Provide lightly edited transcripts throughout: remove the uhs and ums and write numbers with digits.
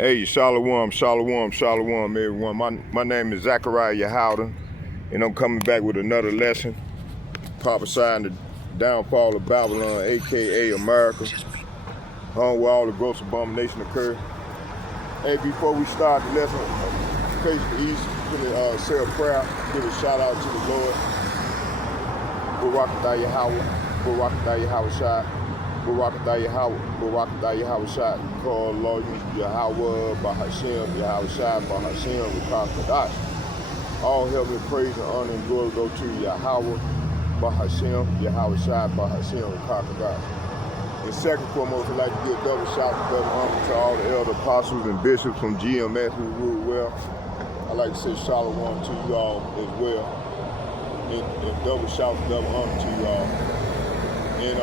Hey, Shalom, Shalom, Shalom, everyone. My name is Zachariah Yehowden, and I'm coming back with another lesson, prophesying the downfall of Babylon, aka America, home where all the gross abomination occur. Hey, before we start the lesson, face the east, say a prayer, give a shout out to the Lord. Barakatah Yahweh, Barakatah Yahweh Shai. Barakatah Yahweh, Barakatah Yahweh Shai. Call Lord Yahweh, Bahashem, Yahweh Shai, Bahashem, Rekah. All heavenly praise and honor and glory go to Yahweh, Bahashem, Yahweh Shai, Bahashem, Rekah. And second foremost, I'd like to give double shout and double honor to all the elder apostles and bishops from GMS who rule well. I'd like to say shalom to you all as well. And double shout and double honor to you all. And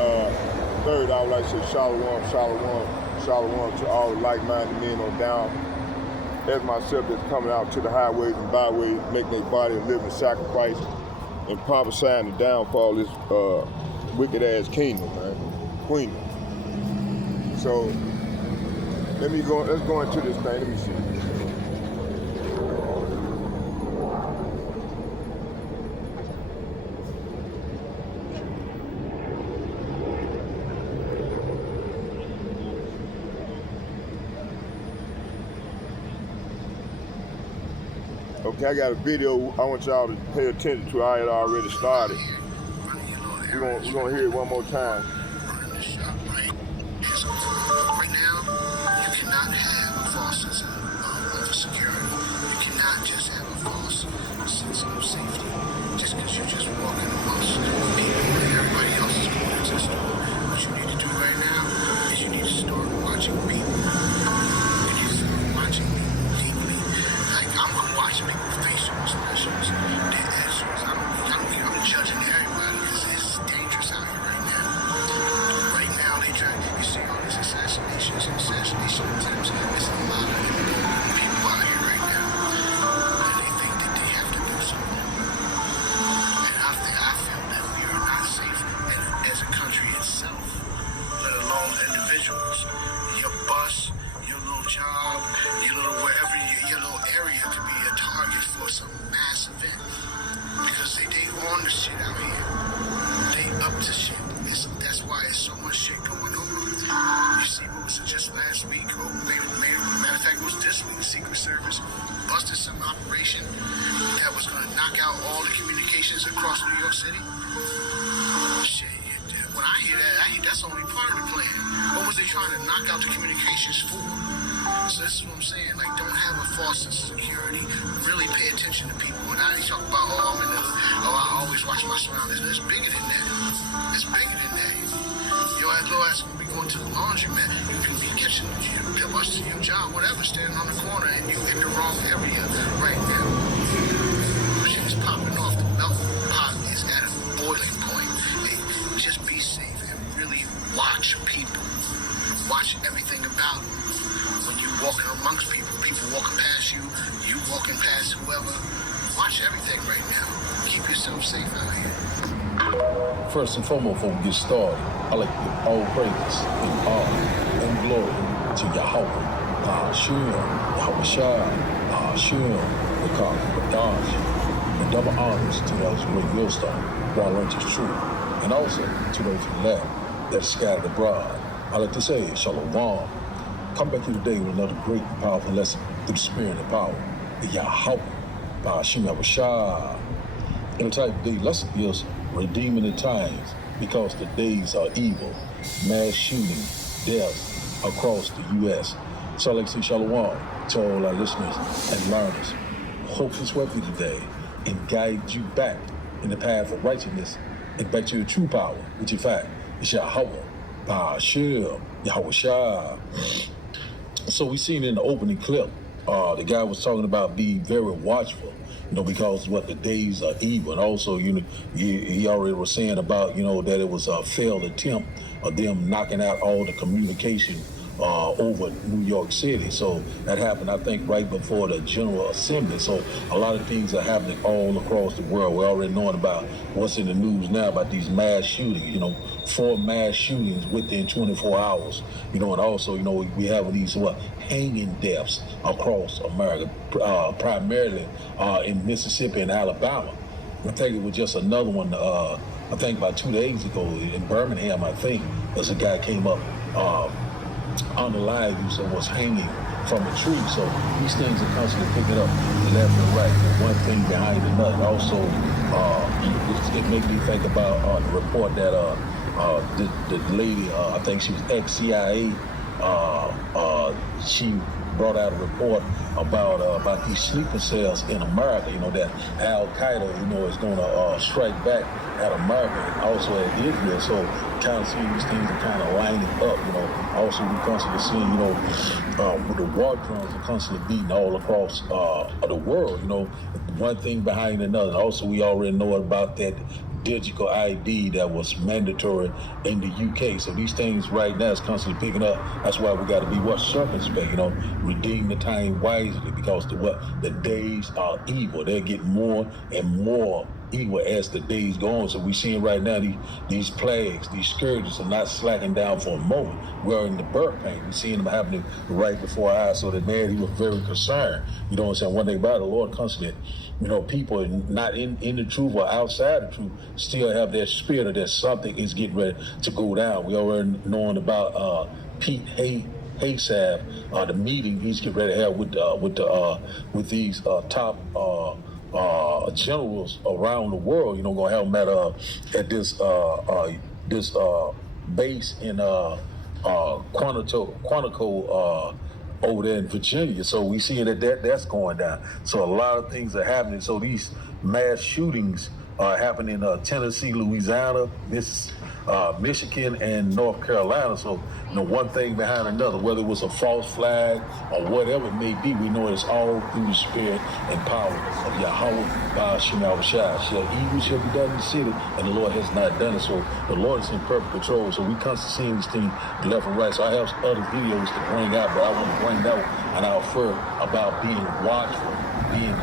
third, I would like to say shalom, shalom, shalom to all the like-minded men on down, as myself that's coming out to the highways and byways, making their body a living sacrifice, and prophesying the downfall of this wicked-ass kingdom, man, queendom. So, let's go into this thing, let me see. Okay, I got a video I want y'all to pay attention to. I had already started. We're gonna hear it one more time. Right now, you cannot have a false sense of security. You cannot just have a false sense of safety just because you're just walking amongst people and everybody else is going into the store. What you need to do right now is you need to start watching people. You need to start watching people deeply. Like I'm watching people facial expressions, their answers. I'm judging everybody because it's dangerous out here right now. Right now, you see all these assassinations and assassination attempts. There's a lot of people out here right now, and they think that they have to do something. And I feel that we are not safe as a country itself, let alone individuals. Your bus, your little job, your little wherever, your little area could be a target for some mass event because they on the shit out here. They up to shit. That's why it's so much shit going on. You see what was it just last week, or maybe matter of fact it was this week, the Secret Service busted some operation that was going to knock out all the communications across New York City. Shit, when I hear that, that's only part of the plan. What was they trying to knock out the communications for? So this is what I'm saying, like don't have a false sense of security, really pay attention to people. And I talk about, I always watch my surroundings. It's bigger than that. It's bigger than that. Your ass gonna be going to the laundromat. You can be catching your bus to your job, whatever, standing on the corner and you in the wrong area right now. Shit's popping off. The melting pot is at a boiling point. Hey, just be safe and really watch people. Watch everything about them. When you walking amongst people, people walking past you, you walking past whoever. Watch everything right now. Keep yourself safe out here. First and foremost, before we get started, I'd like to give all praises and honor and glory to Yahweh, Hashem, Yahweh Shai, Hashem, Rekah, and double honors to those great millstone, while learned is true, and also to those elect that are scattered abroad. I'd like to say, Shalom. Come back here today with another great and powerful lesson through the spirit and power of Yahweh, Hashem, Yahweh Shai. And the type of day lesson is redeeming the times because the days are evil. Mass shooting, deaths across the U.S. So I'd like to say shalom to all our listeners and learners. Hope this work for you today and guide you back in the path of righteousness and back to your true power, which in fact is Yahweh, Hashem, Yahweh Shai. So we seen in the opening clip, the guy was talking about being very watchful, because the days are evil. And also, he already was saying about, that it was a failed attempt of them knocking out all the communication over New York City. So that happened, I think, right before the General Assembly. So a lot of things are happening all across the world. We're already knowing about what's in the news now about these mass shootings. 4 mass shootings within 24 hours. And also, we have these hanging deaths across America, primarily in Mississippi and Alabama. I think it was just another one. I think about 2 days ago in Birmingham, I think, as a guy came up on the line who was hanging from a tree. So these things are constantly picking up left and right, one thing behind another. Also, it made me think about the report that the lady, I think she was ex-CIA, she brought out a report about these sleeper cells in America. That Al Qaeda, is going to strike back at America and also at Israel. So kind of seeing these things are kind of lining up. Also we constantly seeing, with the war drums are constantly beating all across the world. One thing behind another. Also, we already know about that digital ID that was mandatory in the UK. So these things right now is constantly picking up. That's why we got to be circumspect, redeem the time wisely, because the days are evil. They get more and more evil as the days go on. So we're seeing right now these plagues, these scourges are not slacking down for a moment. We're in the birth pain. We're seeing them happening right before our eyes. So the man, he was very concerned. You know what I'm saying? One thing about it, the Lord constantly, people not in the truth or outside the truth still have their spirit, or that something is getting ready to go down. We already knowing about Pete Hegseth, the meeting he's getting ready to have with these top generals around the world. Gonna have them at this base in Quantico, over there in Virginia. So we seeing that's going down. So a lot of things are happening. So these mass shootings are happening in Tennessee, Louisiana, Michigan, and North Carolina. So one thing behind another, whether it was a false flag or whatever it may be, we know it's all through the spirit and power of Yahweh, Ba'ashem Yahushua. Evil shall be done in the city, and the Lord has not done it. So the Lord is in perfect control. So we constantly seeing these things left and right. So I have other videos to bring out, but I want to bring out and I'll refer about being watchful, being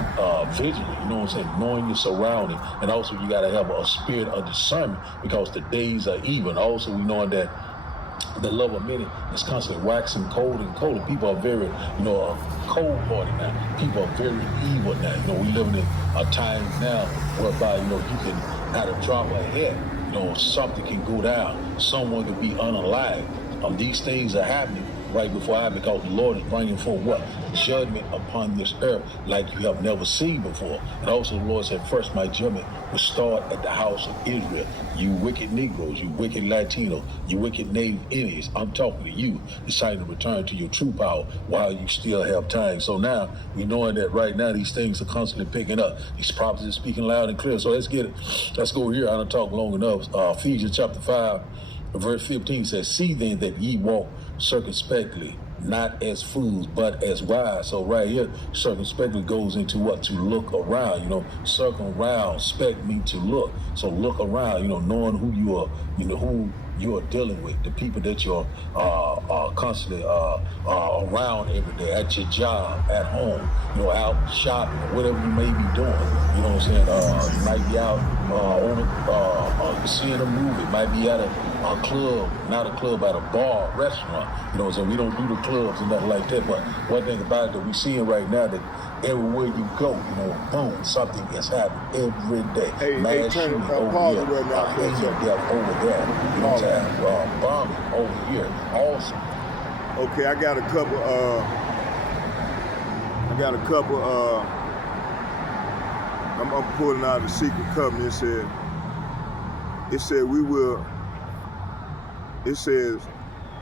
vigilant, knowing your surrounding. And also you got to have a spirit of discernment, because the days are evil. And also we know that the love of many is constantly waxing cold and colder. People are very, cold-hearted now. People are very evil now. We living in a time now whereby, you can, at a drop of a head, something can go down. Someone could be unalive. These things are happening right before I, because the Lord is bringing forth judgment upon this earth like you have never seen before. And also the Lord said, first my judgment will start at the house of Israel. You wicked Negroes, you wicked Latino, you wicked Native Indians, I'm talking to you. It's time to return to your true power while you still have time. So now we're knowing that right now these things are constantly picking up. These prophets are speaking loud and clear. So let's get it. Let's go here. I don't talk long enough. Ephesians chapter 5, verse 15 says, see then that ye walk circumspectly, not as fools, but as wise. So right here, circumspectly goes into what? To look around. Circumspect means to look. So look around, knowing who you are, who you are dealing with, the people that you're constantly around every day, at your job, at home, out shopping, whatever you may be doing. You know what I'm saying? You might be out seeing a movie, might be at a club, not a club, at a bar, restaurant. So we don't do the clubs and nothing like that. But one thing about it that we're seeing right now, that everywhere you go, boom, something is happening every day. Hey, turn pause it right now. Death over there. Bombing over here. Also. Okay, I got a couple. I'm pulling out the secret covenant. It said we will. It says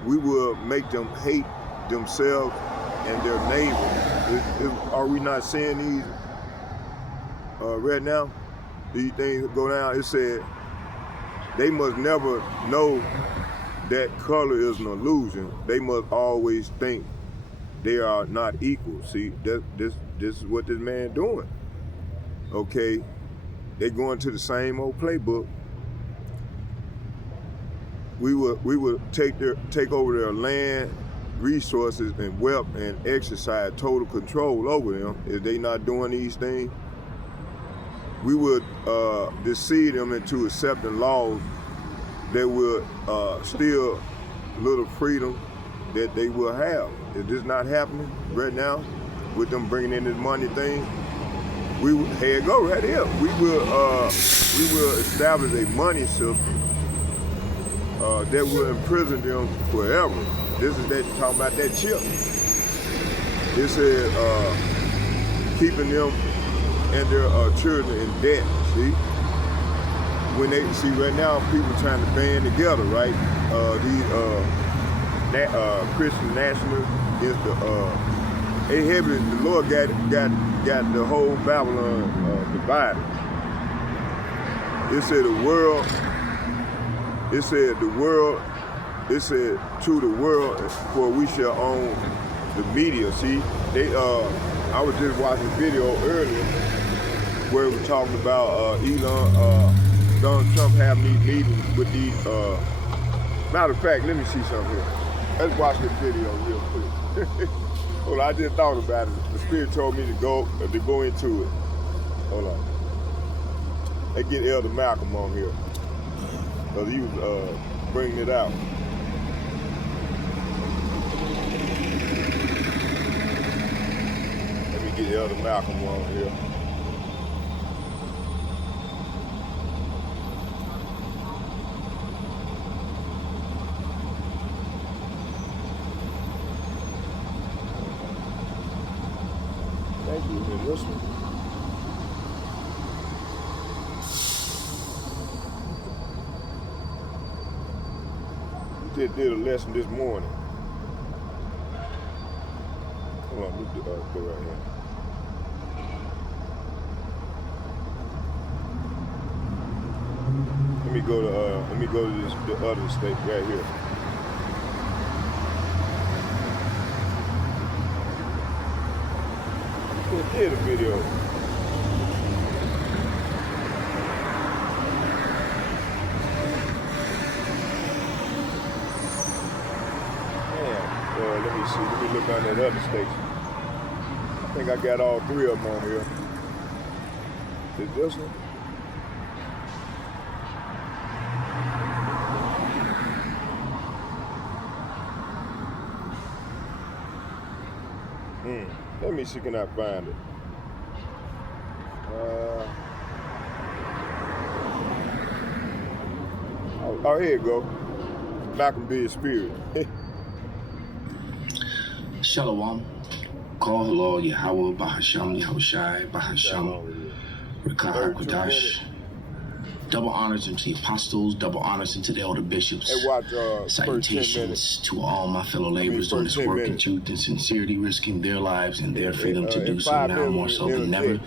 we will make them hate themselves and their neighbor. Are we not seeing these right now? These things go down. It said they must never know that color is an illusion. They must always think they are not equal. See, this is what this man doing. Okay, they going to the same old playbook. We will take over their land, resources and wealth and exercise total control over them. If they not doing these things, we would deceive them into accepting laws that will steal little freedom that they will have. If this not happening right now, with them bringing in this money thing, here it go right here. We will establish a money system that will imprison them forever. This is that talking about that chip. It said keeping them and their children in debt. See, when they see right now, people trying to band together, right? These Christian nationalists against the Lord got the whole Babylon divided. It said the world. It said the world. It said to the world, for we shall own the media. See, they. I was just watching a video earlier where we were talking about Donald Trump having these meetings with these. Matter of fact, let me see something here. Let's watch this video real quick. Hold on, I just thought about it. The Spirit told me to go into it. Hold on. Let's get Elder Malcolm on here, because he was bringing it out. Let me get Elder Malcolm on here. Thank you. And this one. Just did a lesson this morning. Hold on, let's go right here. Let me go to the other state right here. Just did a video. Let me see. Let me look on that other station. I think I got all three of them on here. Is this one? Let me see, can I find it? Oh, here you go. Malcolm B. Spirit. Shalom. Call hello Yahweh Bahasham Yahushai Bahasham Rekah HaKodash. Double honors unto the apostles, double honors unto the elder bishops. Hey, watch, salutations to all my fellow laborers doing this work in truth and sincerity, risking their lives and their freedom to do so now more so than never.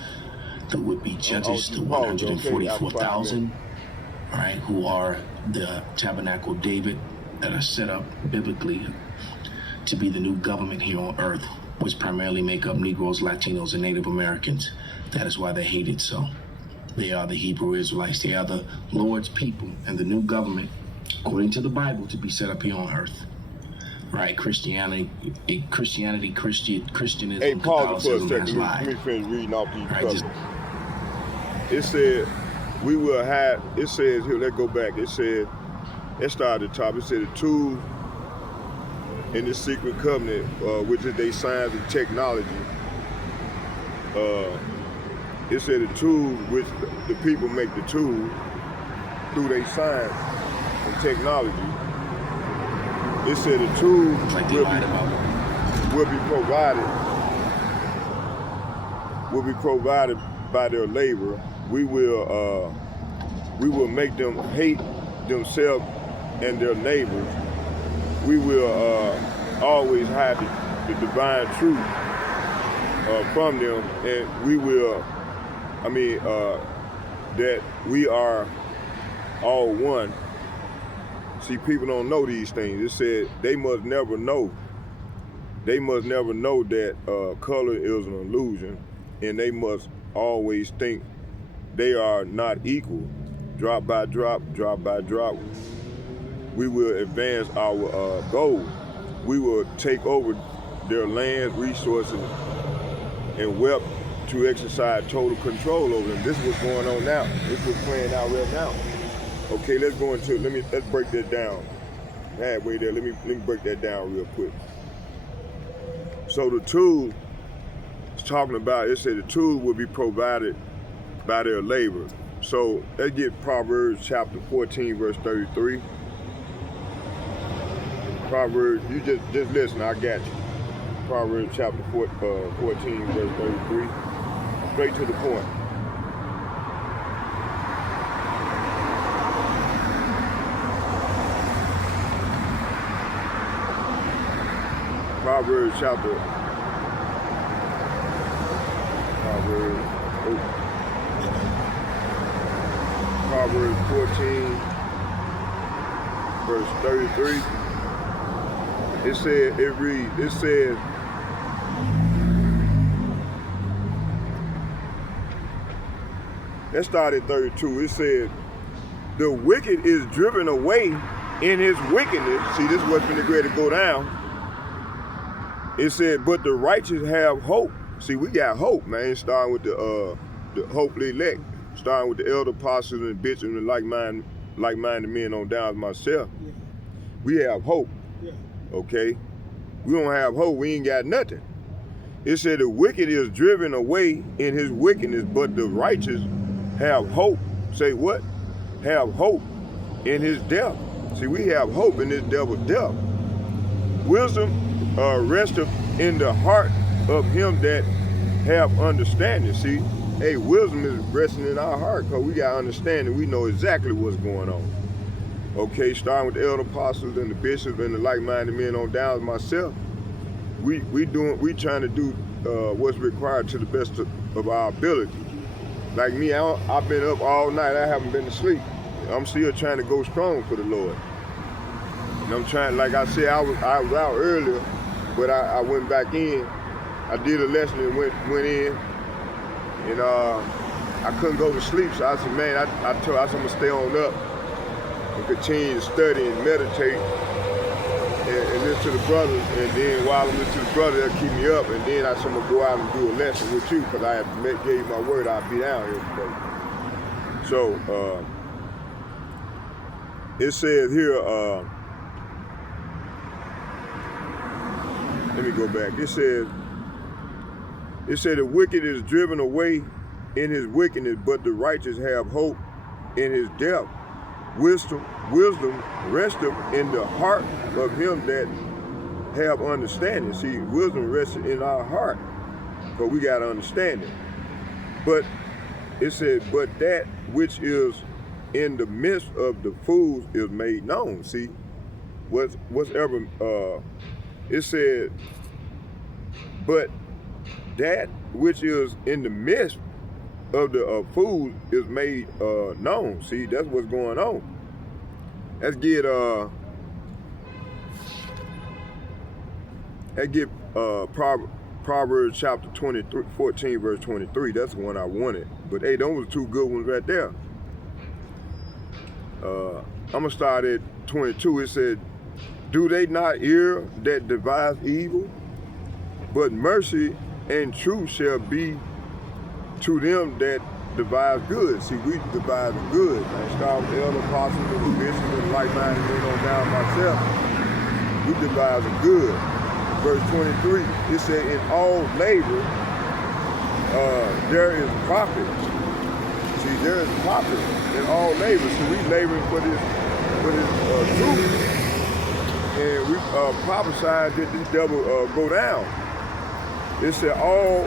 The would-be judges, the 144,000, all right, who are the tabernacle of David that are set up biblically to be the new government here on earth, which primarily make up Negroes, Latinos, and Native Americans. That is why they hate it so. They are the Hebrew Israelites. They are the Lord's people and the new government, according to the Bible, to be set up here on earth. Right? Christianism, Hey, pause for a second. Let me finish reading off these covers. It said, we will have, it says, here, let's go back. It said, let's start at the top. It said, the tools in the secret covenant, which is they science and technology. It said the tools, which the people make the tools through their science and technology. It said the tools will be provided by their labor. We will make them hate themselves and their neighbors. We will always hide the divine truth from them, and we will, that we are all one. See, people don't know these things. It said they must never know. They must never know that color is an illusion, and they must always think they are not equal. Drop by drop, drop by drop, we will advance our goal. we will take over their land, resources, and wealth to exercise total control over them. This is what's going on now. This is what's playing out right now. Okay, let's break that down. Halfway there, let me break that down real quick. So the tool it's talking about, it said the tool will be provided by their labor. So let's get Proverbs chapter 14, verse 33. Proverbs, you just listen, I got you. Proverbs chapter 14, verse 33. Straight to the point. Proverbs 14, verse 33. It says, let's start at 32. It said, the wicked is driven away in his wickedness. See, this is what's been ready to go down. It said, but the righteous have hope. See, we got hope, man, starting with the hopefully elect, starting with the elder apostles and bishops and like-minded men on down as myself. Yeah. We have hope. Yeah. Okay? We don't have hope, we ain't got nothing. It said the wicked is driven away in his wickedness, but the righteous have hope. Say what? Have hope in his death. See, we have hope in this devil's death. Wisdom resteth in the heart of him that have understanding. See, hey, wisdom is resting in our heart because we got understanding. We know exactly what's going on. Okay, starting with the elder apostles and the bishops and the like-minded men on down as myself, we trying to do what's required to the best of our ability. Like me, I've been up all night. I haven't been to sleep. I'm still trying to go strong for the Lord. And I'm trying, like I said, I was out earlier, but I went back in. I did a lesson and went in, and I couldn't go to sleep. So I said, man, I said I'm gonna stay on up and continue to study and meditate and listen to the brothers. And then while I'm listening to the brothers, they'll keep me up. And then I said I'm gonna go out and do a lesson with you because I gave you my word I'd be down here today. So it says here, let me go back. It said the wicked is driven away in his wickedness, but the righteous have hope in his death. Wisdom resteth in the heart of him that have understanding. See, wisdom rests in our heart, because we got understanding. But it said, but that which is in the midst of the fools is made known. See, whatsoever it said, but that which is in the midst of the fools is made known. See, that's what's going on. Let's get Proverbs chapter 14, verse 23. That's the one I wanted. But hey, those were two good ones right there. I'm gonna start at 22. It said, do they not hear that devise evil? But mercy and truth shall be to them that devise good. See, we devise good. I start with the elder apostles and the bishops and like-minded men on down myself. We devise good. Verse 23, it said, in all labor, there is profit. See, there is profit in all labor. So we laboring for this truth. And we prophesied that this devil go down. It said all,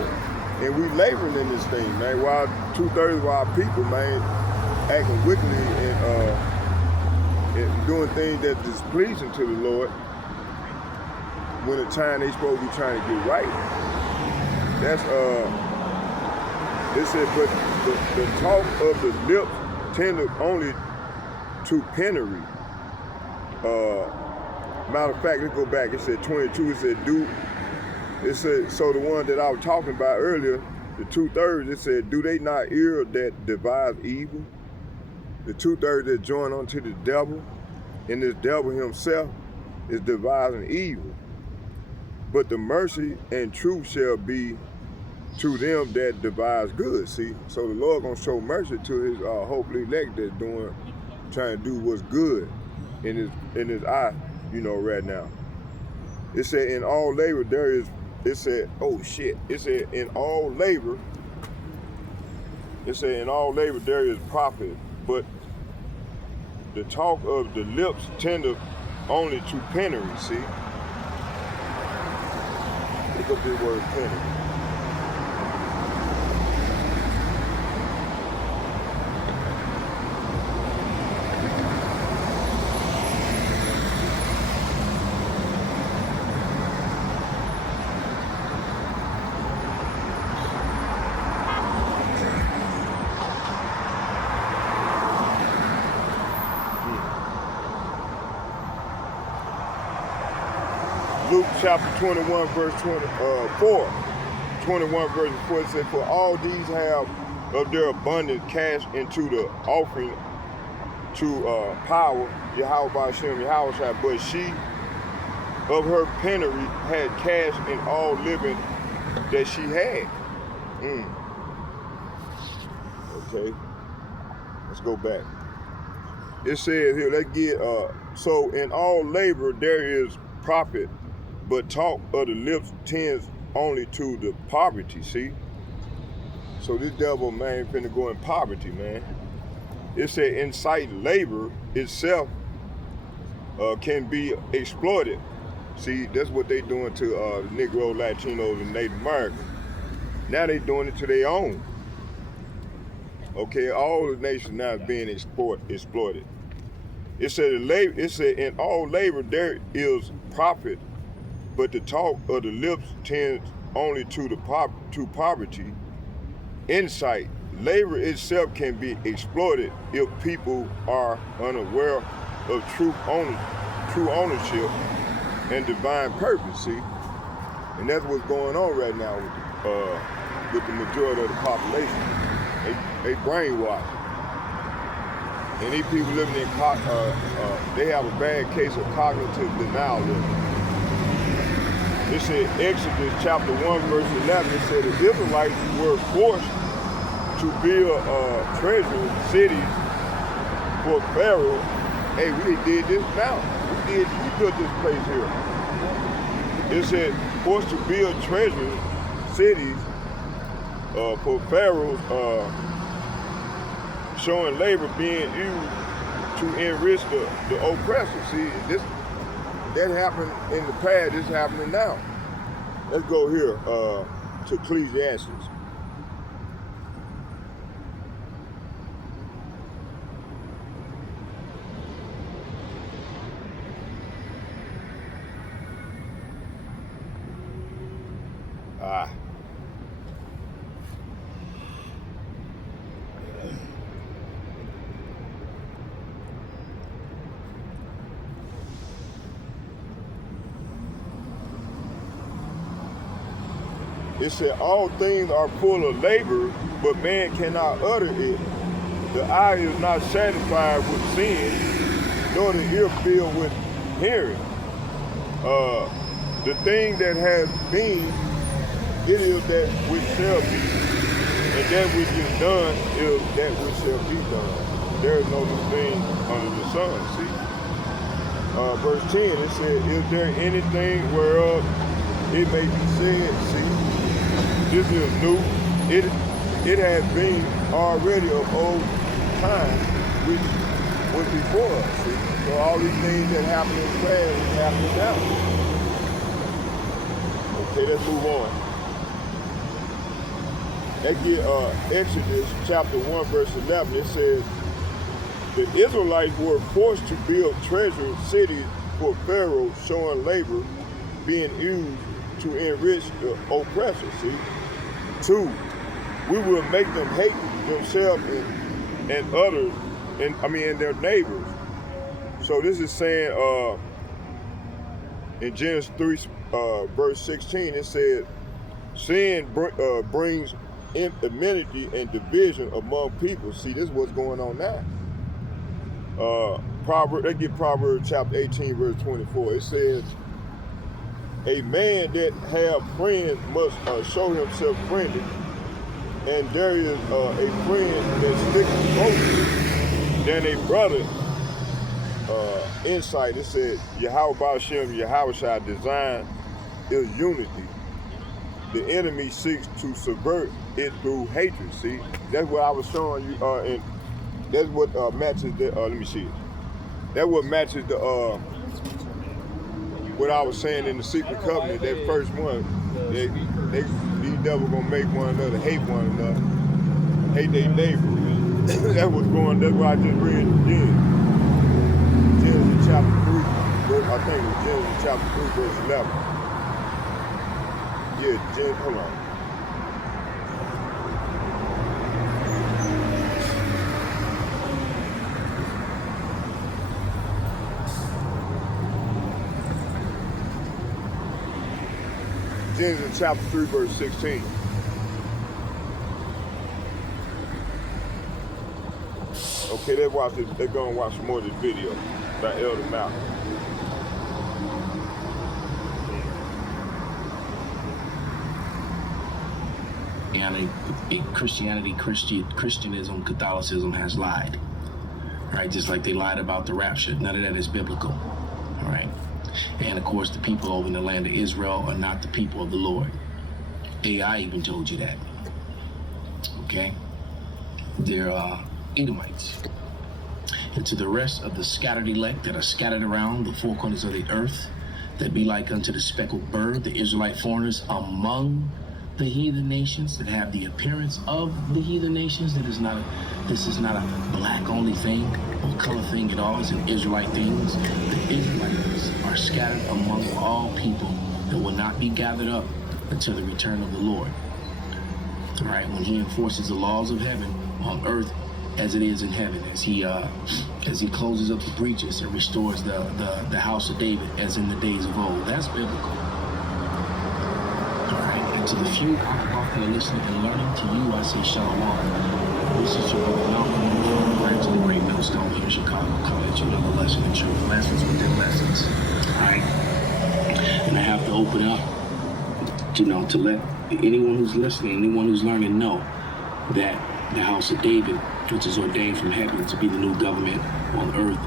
and we laboring in this thing, man. While 2/3 of our people, man, acting wickedly and doing things that is displeasing to the Lord, when the time they supposed to be trying to get right. That's it said, but the talk of the lips tended only to penury. Matter of fact, let's go back. It said 22. It said, so the one that I was talking about earlier, the 2/3, it said, do they not hear that devise evil? The 2/3 that join unto the devil, and this devil himself is devising evil. but the mercy and truth shall be to them that devise good. See, so the Lord gonna show mercy to his hopefully elect that's trying to do what's good in his eye, right now. It said in all labor there is, it said in all labor there is profit, but the talk of the lips tendeth only to penury. See, look up this word penury. Luke chapter 21, verse 4. 21 verse 4 said, for all these have of their abundance cast into the offering to power, Yahweh by Hashem, Yahweh, but she of her penury had cast in all living that she had. Okay, let's go back. It says here, let's get, so in all labor there is profit, but talk of the lips tends only to the poverty, see? So this devil, man, finna go in poverty, man. It said incite labor itself can be exploited. See, that's what they doing to the Negro, Latinos, and Native Americans. Now they doing it to their own. Okay, all the nations now is being exploited. It said in all labor there is profit, but the talk of the lips tends only to poverty. Insight, labor itself can be exploited if people are unaware of true ownership and divine purpose, see? And that's what's going on right now with the majority of the population. They brainwashed. And these people living in, they have a bad case of cognitive denial. It said Exodus chapter 1 verse 11, it said the Israelites were forced to build treasure cities for Pharaoh. Hey, we did this now. We built this place here. It said forced to build treasure cities for Pharaoh's showing labor being used to enrich the oppressor. See, that happened in the past, this is happening now. Let's go here to Ecclesiastes. It said, all things are full of labor, but man cannot utter it. The eye is not satisfied with seeing, nor the ear filled with hearing. The thing that has been, it is that which shall be. And that which is done is that which shall be done. There is no new thing under the sun, see? Verse 10, it said, is there anything whereof it may be said, see? This is new. It has been already of old time, which was before us. See? So all these things that happened in the past is happening now. Okay, let's move on. Let's get Exodus chapter 1 verse 11. It says, the Israelites were forced to build treasure cities for Pharaoh, showing labor being used to enrich the oppressor, see? 2, we will make them hate themselves and others, and their neighbors. So this is saying in Genesis 3 verse 16, it says, sin brings enmity and division among people. See, this is what's going on now. Let's get Proverbs chapter 18 verse 24. It says, a man that have friends must show himself friendly. And there is a friend that sticks closer than a brother. Insight, it said, Yahweh Ba'ashem, Yahweh Shai design is unity. The enemy seeks to subvert it through hatred. See, that's what I was showing you, and that's what matches the. Let me see it. That's what matches the what I was saying in the secret covenant. That first one, these devils gonna make one another hate one another, hate their neighbor. That's what's going. That's what I just read again. Genesis chapter 3, I think it was Genesis chapter 3, verse 11. Yeah, hold on. Genesis chapter 3, verse 16. Okay, they're going to watch some more of this video by Elder Malcolm. Christianism, Catholicism has lied, right? Just like they lied about the rapture. None of that is biblical, all right? And of course, the people over in the land of Israel are not the people of the Lord. AI even told you that, okay? They're Edomites. And to the rest of the scattered elect that are scattered around the four corners of the earth, that be like unto the speckled bird, the Israelite foreigners among the heathen nations that have the appearance of the heathen nations. This is not a black only thing or color thing at all. It's an Israelite thing. The Israelites are scattered among all people that will not be gathered up until the return of the Lord. All right, when he enforces the laws of heaven on earth as it is in heaven, as he closes up the breaches and restores the house of David as in the days of old. That's biblical. To the few out there listening and learning, to you I say shalom. This is your brother Malcolm, right to the great millstone here in Chicago, coming at you another lesson in truth. Lessons within lessons. Alright? And I have to open up, to let anyone who's listening, anyone who's learning know that the house of David, which is ordained from heaven to be the new government on earth,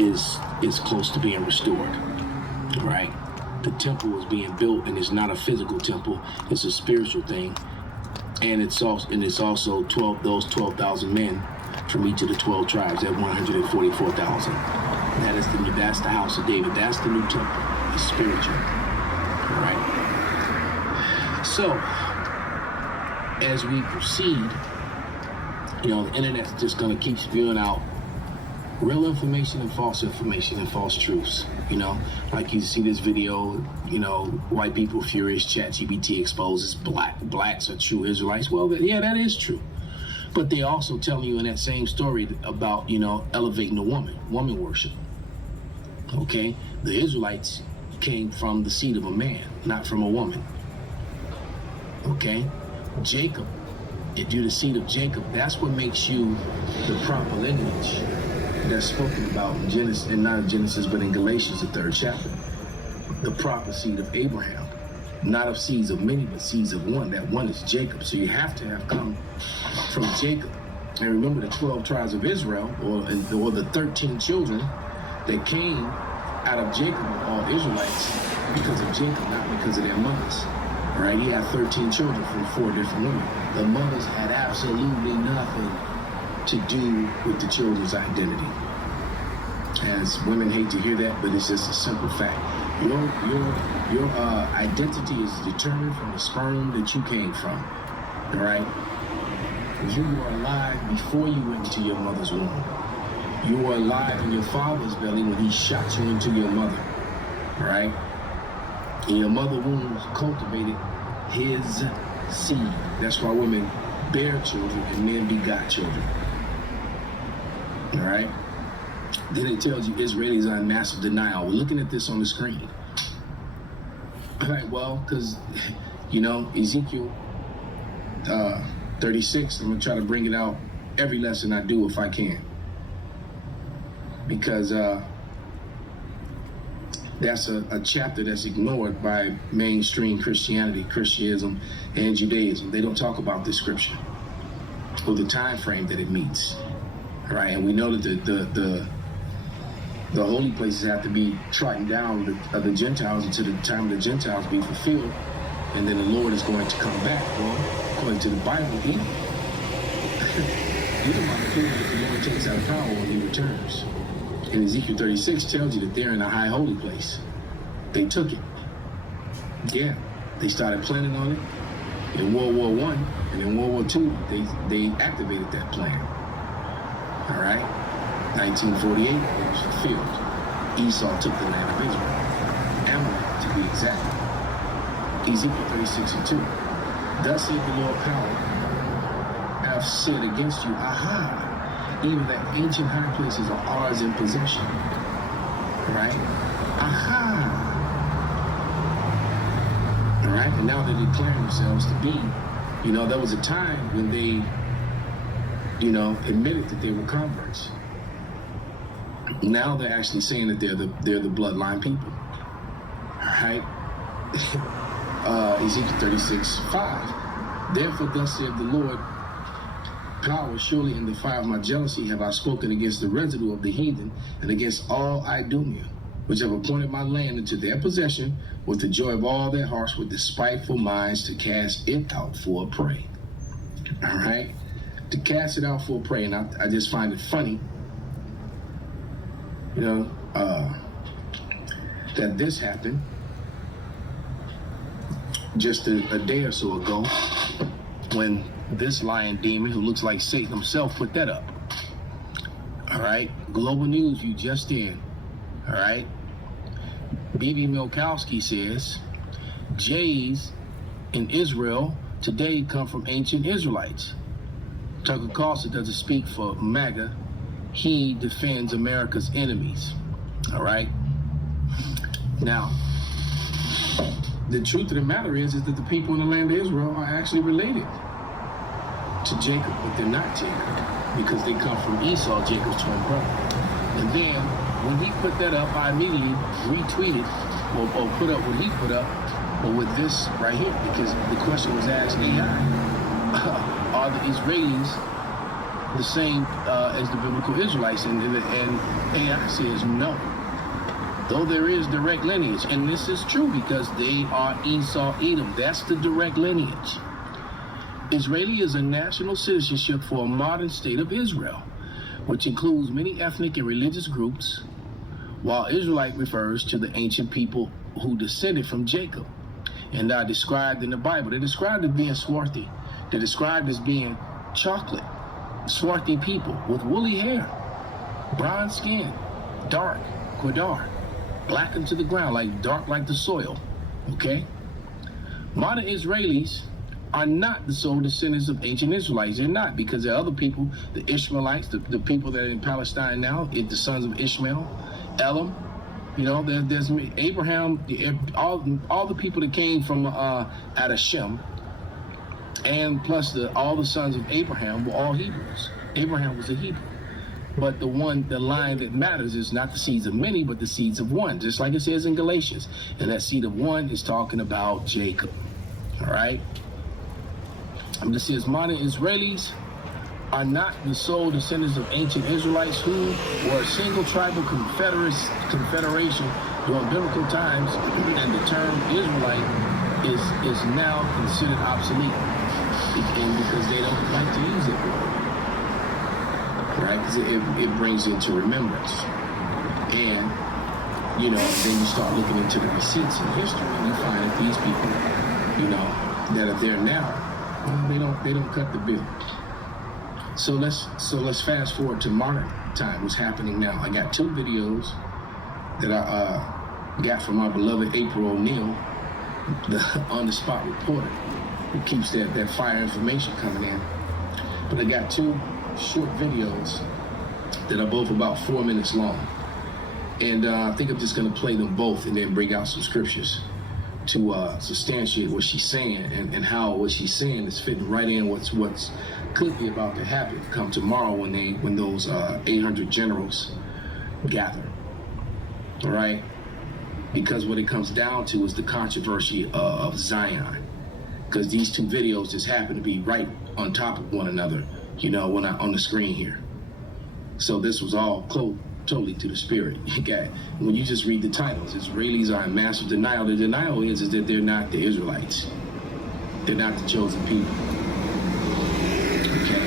is close to being restored. Right? The temple is being built, and it's not a physical temple; it's a spiritual thing, and it's also 12,000 men from each of the 12 tribes. At 144,000. That's the house of David. That's the new temple. It's spiritual, all right? So, as we proceed, the internet's just gonna keep spewing out real information and false truths. Like you see this video, white people furious, ChatGPT exposes blacks are true Israelites. Well, yeah, that is true. But they also telling you in that same story about, elevating a woman worship. Okay? The Israelites came from the seed of a man, not from a woman. Okay? Jacob, if you're the seed of Jacob, that's what makes you the proper lineage that's spoken about in Genesis, and not in Genesis, but in Galatians, the 3rd chapter. The proper seed of Abraham, not of seeds of many, but seeds of one. That one is Jacob. So you have to have come from Jacob. And remember the 12 tribes of Israel, or the 13 children that came out of Jacob were all Israelites because of Jacob, not because of their mothers. All right, he had 13 children from 4 different women. The mothers had absolutely nothing to do with the children's identity. As women hate to hear that, but it's just a simple fact. Your identity is determined from the sperm that you came from. All right? You were alive before you went into your mother's womb. You were alive in your father's belly when he shot you into your mother. All right? And your mother womb cultivated his seed. That's why women bear children and men begot children. All right? Then it tells you Israelis are in massive denial. We're looking at this on the screen. All right, well, because, Ezekiel 36, I'm going to try to bring it out every lesson I do if I can. Because That's a chapter that's ignored by mainstream Christianity, Christianism, and Judaism. They don't talk about this scripture or the time frame that it meets. Right, and we know that the holy places have to be trodden down of the Gentiles until the time of the Gentiles be fulfilled, and then the Lord is going to come back. Well, according to the Bible, Edom are the people that the Lord takes out of power when he returns. And Ezekiel 36 tells you that they're in a high holy place. They took it. Yeah, they started planning on it. In World War I and in World War II, they activated that plan. All right, 1948, it was fulfilled. Esau took the land of Israel, Amalek to be exact. Ezekiel 36:2. Thus said the Lord power, I have said against you, aha, even the ancient high places are ours in possession. Right? Aha. All right, and now they're declaring themselves to be, there was a time when they admitted that they were converts. Now they're actually saying that they're the bloodline people. All right. Ezekiel 36:5. Therefore, thus saith the Lord, power, surely in the fire of my jealousy have I spoken against the residue of the heathen and against all Idumea, which have appointed my land into their possession with the joy of all their hearts, with despiteful minds to cast it out for a prey. All right. To cast it out for a prey, and I just find it funny, that this happened just a day or so ago when this lion demon, who looks like Satan himself, put that up. All right, Global News, you just in. All right, B.B. Milkowski says, Jays in Israel today come from ancient Israelites. Tucker Carlson doesn't speak for MAGA. He defends America's enemies. All right. Now, the truth of the matter is that the people in the land of Israel are actually related to Jacob, but they're not Jacob because they come from Esau, Jacob's twin brother. And then when he put that up, I immediately retweeted or put up what he put up, but with this right here, because the question was asked AI. Are the Israelis the same as the biblical Israelites? And AI says no. Though there is direct lineage, and this is true because they are Esau, Edom. That's the direct lineage. Israeli is a national citizenship for a modern state of Israel, which includes many ethnic and religious groups, while Israelite refers to the ancient people who descended from Jacob and are described in the Bible. They're described as being swarthy. They're described as being chocolate, swarthy people with woolly hair, brown skin, dark, quadar, blackened to the ground, dark like the soil, okay? Modern Israelis are not the sole descendants of ancient Israelites. They're not, because there are other people, the Ishmaelites, the people that are in Palestine now, the sons of Ishmael, Elam, there's Abraham, all the people that came from out of Shem, and plus all the sons of Abraham were all Hebrews. Abraham was a Hebrew. But the line that matters is not the seeds of many, but the seeds of one, just like it says in Galatians. And that seed of one is talking about Jacob. All right? And this says modern Israelis are not the sole descendants of ancient Israelites who were a single tribal confederation during biblical times, and the term Israelite is now considered obsolete, and because they don't like to use it, right? Because it brings into remembrance, and then you start looking into the receipts in history, and you find that these people, that are there now, they don't cut the bill. So let's fast forward to modern time. What's happening now? I got 2 videos that I got from my beloved April O'Neil, the on-the-spot reporter who keeps that fire information coming in. But I got 2 short videos that are both about 4 minutes long. And I think I'm just going to play them both and then bring out some scriptures to substantiate what she's saying and how what she's saying is fitting right in what's could be about to happen come tomorrow when those 800 generals gather. All right. because what it comes down to is the controversy of Zion. Because these two videos just happen to be right on top of one another, you know, when on the screen here. So this was all totally to the spirit. Okay. When you just read the titles, Israelis are in massive denial. The denial is that they're not the Israelites. They're not the chosen people. Okay.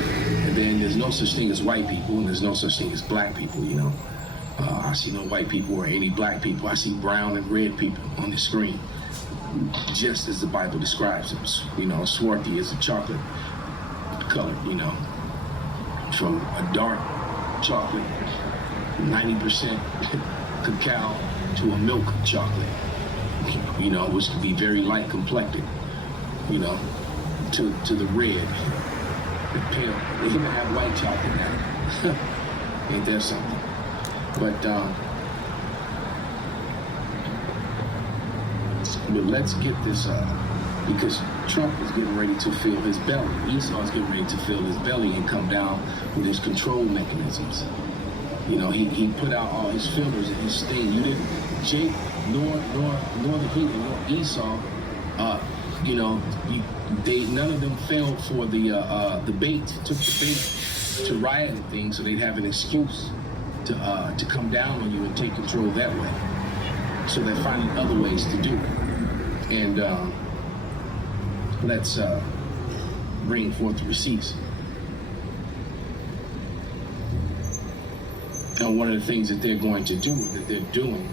And then there's no such thing as white people, and there's no such thing as black people, you know. I see no white people or any black people. I see brown and red people on the screen, just as the Bible describes them. You know, swarthy is a chocolate color, you know, from a dark chocolate, 90% cacao, to a milk chocolate, you know, which could be very light complected, you know, to the red, the pale. They even have white chocolate now. Ain't there something? But let's get this, because Trump is getting ready to fill his belly. Esau is getting ready to fill his belly and come down with his control mechanisms. You know, he put out all his fillers and his sting. You didn't, Jake, nor the heathen, nor Esau, you know, none of them fell for the bait, took the bait to riot and things, so they'd have an excuse to come down on you and take control that way. So they're finding other ways to do it. And let's bring forth the receipts. Now, one of the things that they're going to do, that they're doing.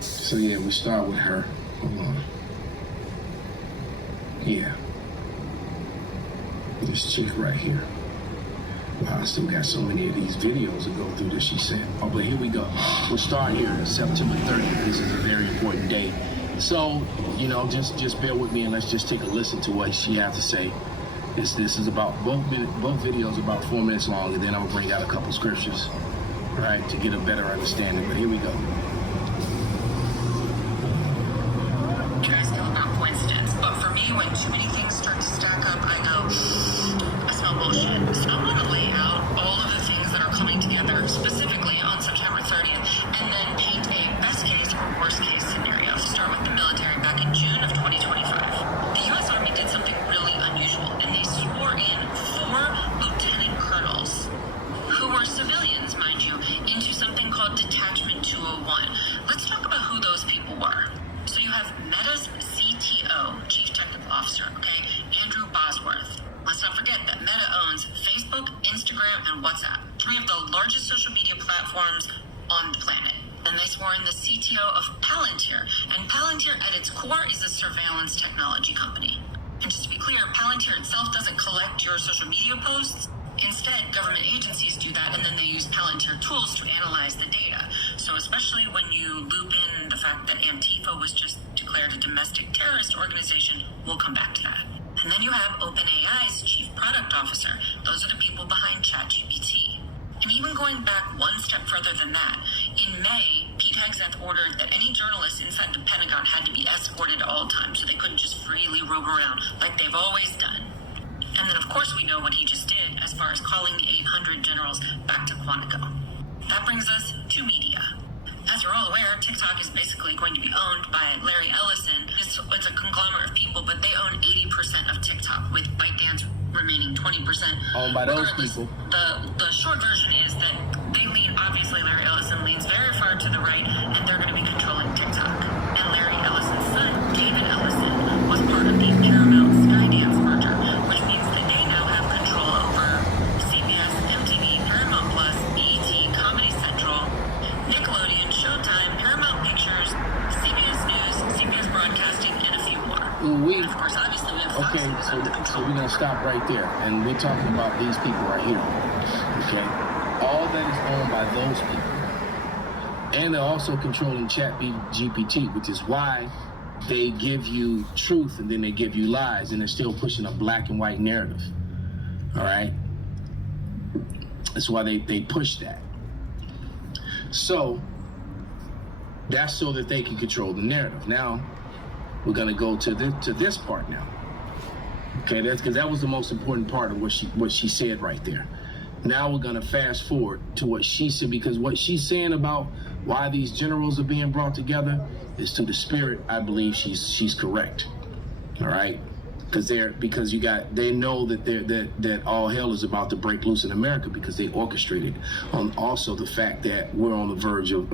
So yeah, we start with her. Hold on. Yeah. This chick right here. Wow, I still got so many of these videos to go through that she sent. Oh, but here we go. We'll start here, September 30th. This is a very important day. So, you know, just bear with me and let's just take a listen to what she has to say. This is about both videos about 4 minutes long, and then I'll bring out a couple scriptures, right, to get a better understanding. But here we go. Guys, not coincidence, but for me, when too many things start to stack up, I go, I smell bullshit. So I want to lay out all of the things that are coming together specifically on September 30th, and then paint a best case or worst case scenario. Start with the military back in June of 2025. The U.S. Army did something really unusual, and they swore in 4 lieutenant colonels, who were civilians, mind you, into something called Detachment 201. Let's talk about who those people were. So you have Meta's CTO, Chief Technical Officer, okay, Andrew Bosworth. Let's not forget that Meta owns Facebook, Instagram, and WhatsApp, 3 of the largest social media platforms on the planet. And they swore in the CTO of Palantir. And Palantir at its core is a surveillance technology company. And just to be clear, Palantir itself doesn't collect your social media posts. Instead, government agencies do that, and then they use Palantir tools to analyze the data. So especially when you loop in the fact that Antifa was just declared a domestic terrorist organization, we'll come back to that. And then you have OpenAI's Chief Product Officer. Those are the people behind ChatGPT. And even going back one step further than that, in May, Pete Hegseth ordered that any journalists inside the Pentagon had to be escorted at all times, so they couldn't just freely roam around like they've always done. And then, of course, we know what he just did as far as calling the 800 generals back to Quantico. That brings us to media. As you're all aware, TikTok is basically going to be owned by Larry Ellison. It's a conglomerate of people, but they own 80% of TikTok, with ByteDance remaining 20%. Owned by those people. The short version is that they lean, obviously Larry Ellison leans very far to the right, and they're going to be controlling TikTok. And Larry Ellison's son, David Ellison, was part of the Paramount Skydance merger, which means that they now have control over CBS, MTV, Paramount Plus, BET, Comedy Central, Nickelodeon, Showtime, Paramount Pictures, CBS News, CBS Broadcasting, and a few more. And of course, obviously, we have Fox News under control. So we're going to stop right there. And we're talking about these people right here. Okay? All that is owned by those people. And they're also controlling ChatGPT, which is why they give you truth and then they give you lies, and they're still pushing a black and white narrative. All right? That's why they push that. So that's so that they can control the narrative. Now we're going to go to this part now. Okay, that's because that was the most important part of what she said right there. Now we're going to fast forward to what she said, because what she's saying about Why these generals are being brought together is to the spirit. I believe she's correct. All right, because they know that all hell is about to break loose in America because they orchestrated. Also the fact that we're on the verge of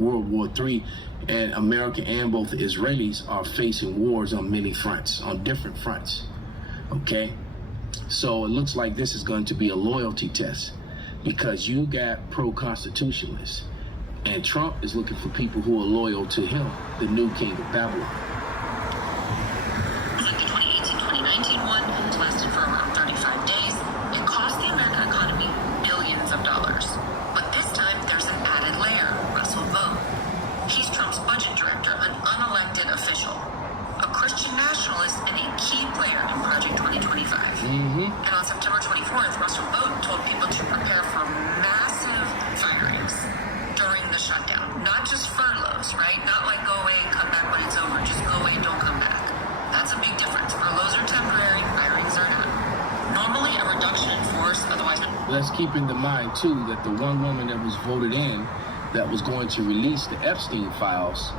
World War III, and America and both the Israelis are facing wars on many fronts, on different fronts. Okay, so it looks like this is going to be a loyalty test because you got pro-constitutionalists. And Trump is looking for people who are loyal to him, the new king of Babylon. Like the 2018-2019 one, it lasted for around 35 days. It cost the American economy billions of dollars. But this time, there's an added layer, Russell Vought. He's Trump's budget director, an unelected official, a Christian nationalist, and a key player in Project 2025. And on September 24th, Russell Vought told people to prepare for massive firings during the shutdown. Not just furloughs, right? Not like go away and come back when it's over. Just go away and don't come back. That's a big difference. Furloughs are temporary, firings are not. Normally a reduction in force, otherwise... Let's keep in the mind, too, that the one woman that was voted in that was going to release the Epstein files,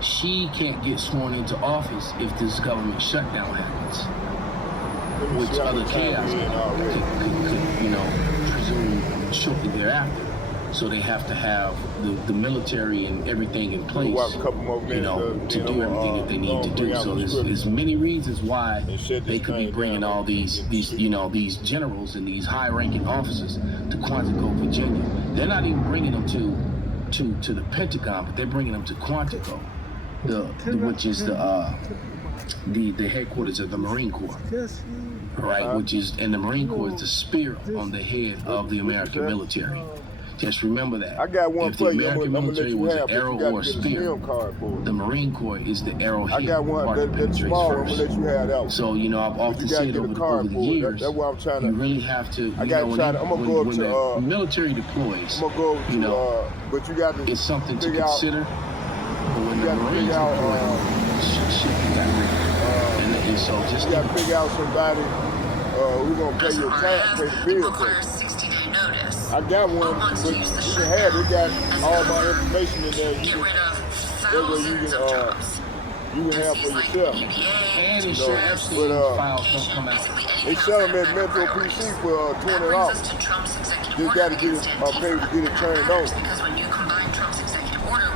she can't get sworn into office if this government shutdown happens. Which other chaos could presume shortly thereafter. So they have to have the military and everything in place, to do everything that they need to do. So there's many reasons why they could be bringing all these generals and these high-ranking officers to Quantico, Virginia. They're not even bringing them to the Pentagon, but they're bringing them to Quantico, which is the headquarters of the Marine Corps. Right, which is, and the Marine Corps is the spear on the head of the American military. Just remember that. I got one if the American military was an arrow or a spear, the Marine Corps is the arrowhead part of the military first. So, I've often said over the years, you really have to, when the military deploys, it's something to consider. But when the Marines deploy, shit got ready. And so just you got to figure out somebody who's going to pay your tax, pay the bill for it. I got one, but you can have it. It got all my information in there. You can have for yourself. And insure Epstein files don't come out. They sell them at Metro PC for $20. You got to get it paid to get it turned on.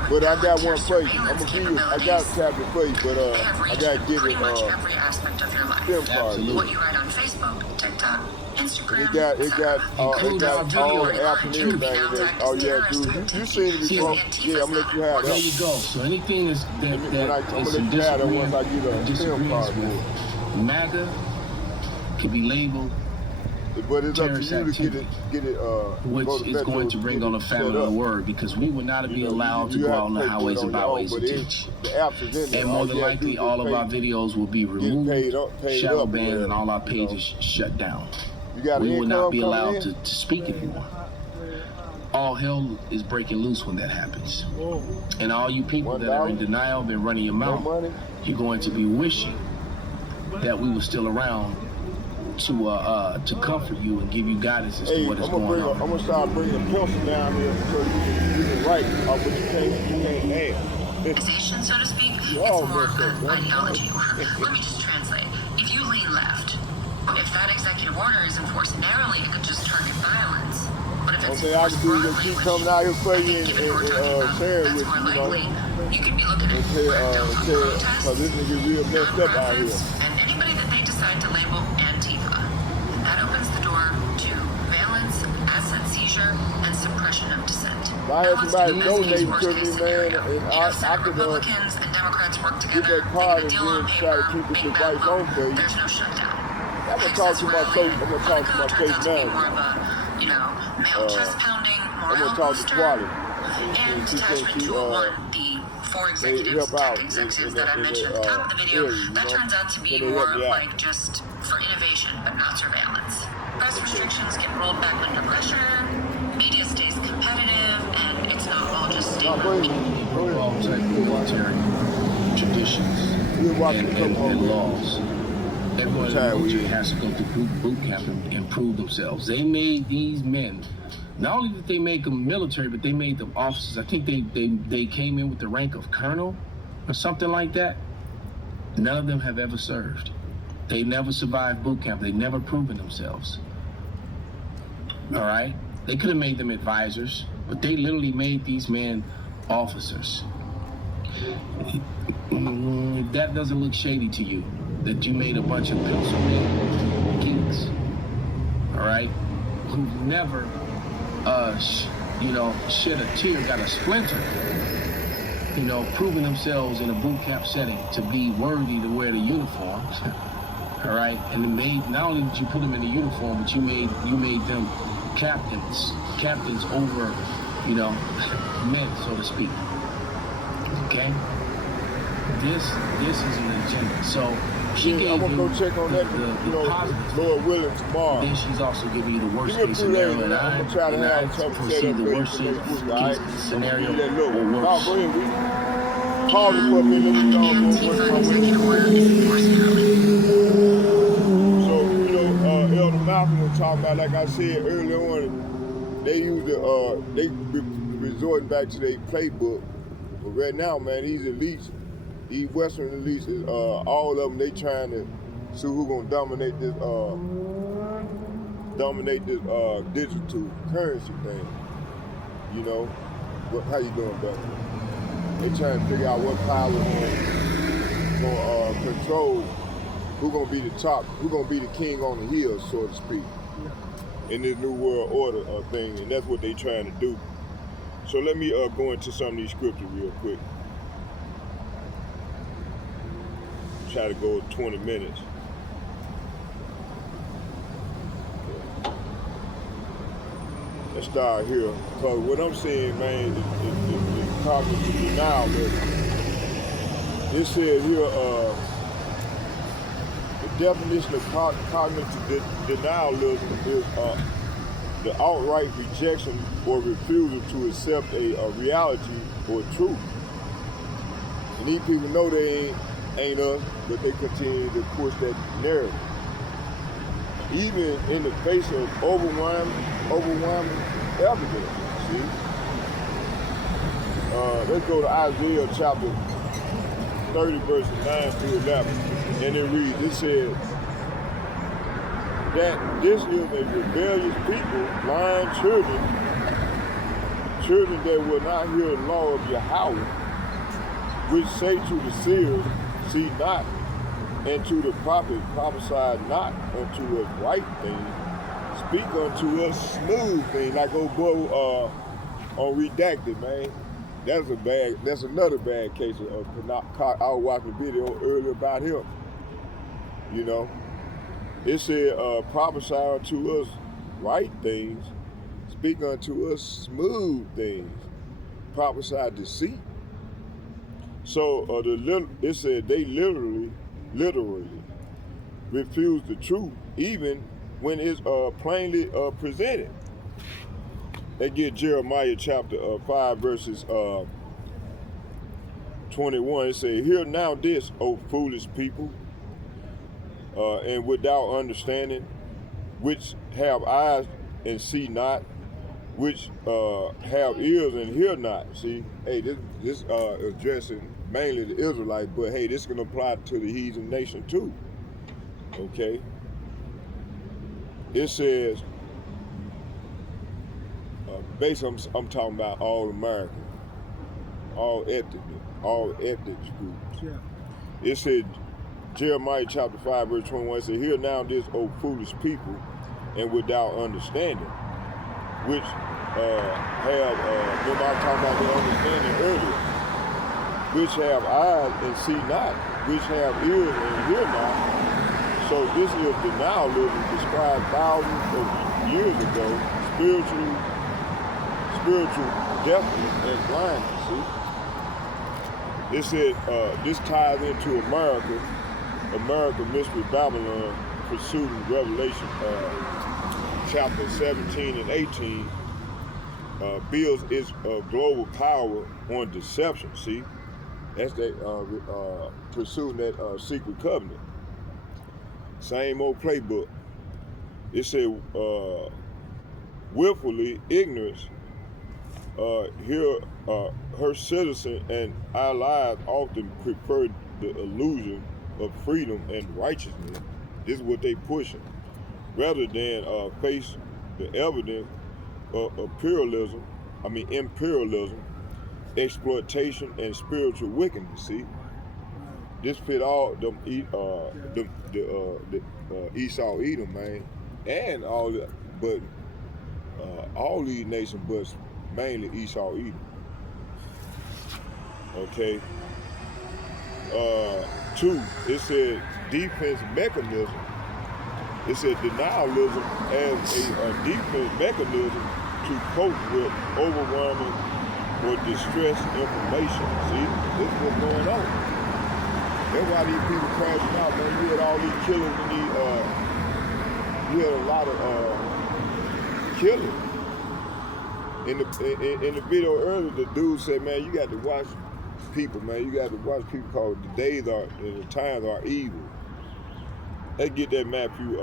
But I got one for you. I'm gonna give you. I got a tablet for you, but I gotta get it. Every aspect of your life. SIM card. What you write on Facebook, TikTok, Instagram. It got all the apps and everything. Oh yeah, dude. You seen it before? Yeah, I'm gonna let you have that. There you go. So anything that I'm is gonna let you have that once I get a SIM card. MAGA could be labeled. But it's up to you to get it which is going to bring on a famine of the word, because we would not be allowed to go out on the highways and byways and teach. And more than likely, all of our videos will be removed, shadow banned, and all our pages shut down. We will not be allowed to speak anymore. All hell is breaking loose when that happens. And all you people that are in denial, been running your mouth, you're going to be wishing that we were still around to comfort you and give you guidance as to what is going on. I'm gonna start bringing a pencil down here so you can write off what you can't add. So to speak, it's more of an ideology. Let me just translate. If you lean left, if that executive order is enforced narrowly, it could just target violence. But if it's enforced broadly, keep coming out here for you and sharing with you could be looking at protests, because this nigga real messed up out here. And anybody that they decide to label Antifa. That opens the door to violence, asset seizure, and suppression of dissent. If I had somebody donating to me, man, I could Republicans and Democrats work together, they get a deal on paper, make that vote, there's no shutdown. I'm gonna talk to my coach. I'm gonna talk to my case manager. More of a, male chest pounding, more I'm gonna talk to Quality. And attachment 201, the 4 executives, tech executives that I mentioned at the top of the video, that turns out to be more of like just for innovation, but not surveillance. Press restrictions get rolled back under pressure, media stays competitive, and it's not all just state All type of military traditions and laws. Everyone military has to go through boot camp and prove themselves. They made these men, not only did they make them military, but they made them officers. I think they came in with the rank of colonel or something like that. None of them have ever served. They never survived boot camp. They never proven themselves. All right? They could have made them advisors, but they literally made these men officers. If that doesn't look shady to you, that you made a bunch of pencil geeks, all right, who've never, shed a tear, got a splinter, proving themselves in a boot camp setting to be worthy to wear the uniform, all right, and not only did you put them in the uniform, but you made them captains over, men, so to speak. Okay? This is an agenda. So she gave I'm gonna go check on that. The positive. Lord willing, tomorrow. Then she's also giving you the worst case scenario, and I foresee the worst case scenario or worse. Go ahead, pause it for a minute. So, Elder Malcolm was talking about, like I said earlier on, they use they resorting back to their playbook. But right now, man, these elites, these Western elites, all of them, they trying to see who's gonna dominate this digital currency thing. How you doing, brother? They trying to figure out what power gonna control who's gonna be the top, who's gonna be the king on the hill, so to speak, in this new world order thing, and that's what they trying to do. So let me go into some of these scriptures real quick. Try to go 20 minutes. Okay. Let's start here, because what I'm saying, man, is cognitive denial. It says here, the definition of cognitive denialism is the outright rejection or refusal to accept a reality or truth. And these people know they ain't us, but they continue to push that narrative. Even in the face of overwhelming evidence, see? Let's go to Isaiah chapter 30, verses 9 through 11. And it reads, it says, that this is a rebellious people, blind children that will not hear the law of Yahweh, which say to the seers, see not, and to the prophet, prophesy not unto us right things, speak unto us smooth things, like old boy on Redacted, man. That's another bad case of I was watching a video earlier about him, It said, prophesy unto us right things, speak unto us smooth things, prophesy deceit. So it said they literally refuse the truth, even when it's plainly presented. They get Jeremiah chapter 5, verses 21. It says, hear now this, O foolish people, and without understanding, which have eyes and see not, which have ears and hear not. See, hey, this addressing mainly the Israelites, but hey, this can apply to the heathen nation too. Okay. It says, basically, I'm talking about all Americans, all ethnic groups. Yeah. It said, Jeremiah chapter 5, verse 21, it said, hear now this, O foolish people, and without understanding, which have, remember I talked about the understanding earlier, which have eyes and see not, which have ears and hear not. So this is denialism described thousands of years ago, spiritual deafness and blindness, see? It said, this ties into America Mystery Babylon, pursuing Revelation chapter 17 and 18, builds its global power on deception, see? That's that pursuing that secret covenant. Same old playbook. It said, willfully ignorance, her citizen and allies often prefer the illusion of freedom and righteousness. This is what they pushing, rather than face the evidence of imperialism, exploitation, and spiritual wickedness. See, this fit all them Esau Edom, man, and all the, but all these nations, but mainly Esau Edom. Okay. 2, it said defense mechanism. It said denialism as a defense mechanism to cope with overwhelming or distressed information. See, this is what's going on. That's why these people crashing out, man. You had all these killers and you had a lot of killers. In the video earlier, the dude said, man, you got to watch people, man. You got to watch people because the days are and the times are evil. Let's get that, Matthew.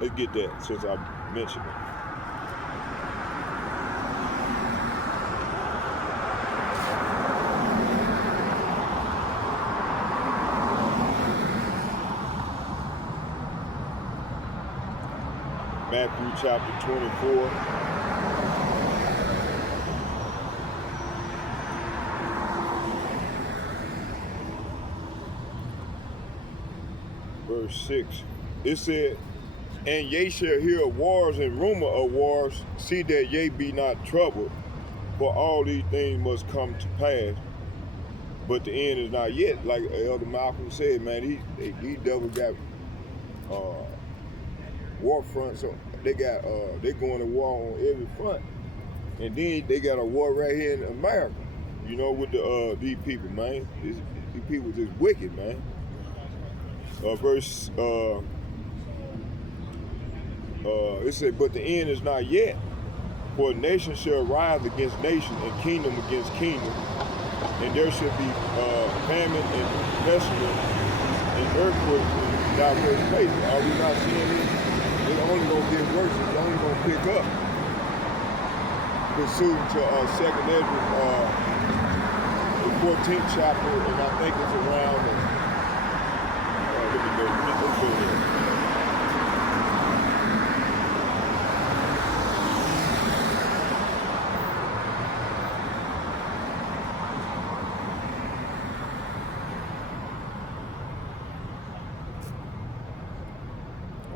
Let's get that since I mentioned it. Matthew chapter 24. Verse 6. It said, and ye shall hear of wars and rumor of wars. See that ye be not troubled, for all these things must come to pass. But the end is not yet. Like Elder Malcolm said, man, these devils got war fronts. So they got they going to war on every front, and then they got a war right here in America. You know, with the these people, man. These people just wicked, man. Verse it said, but the end is not yet, for nation shall rise against nation, and kingdom against kingdom, and there shall be famine and pestilence and earthquakes in diverse places. Are we not seeing this? It's only gonna get worse. It's only gonna pick up. Pursuant to 2nd Ezra, the 14th chapter, and I think it's around. Let's go there.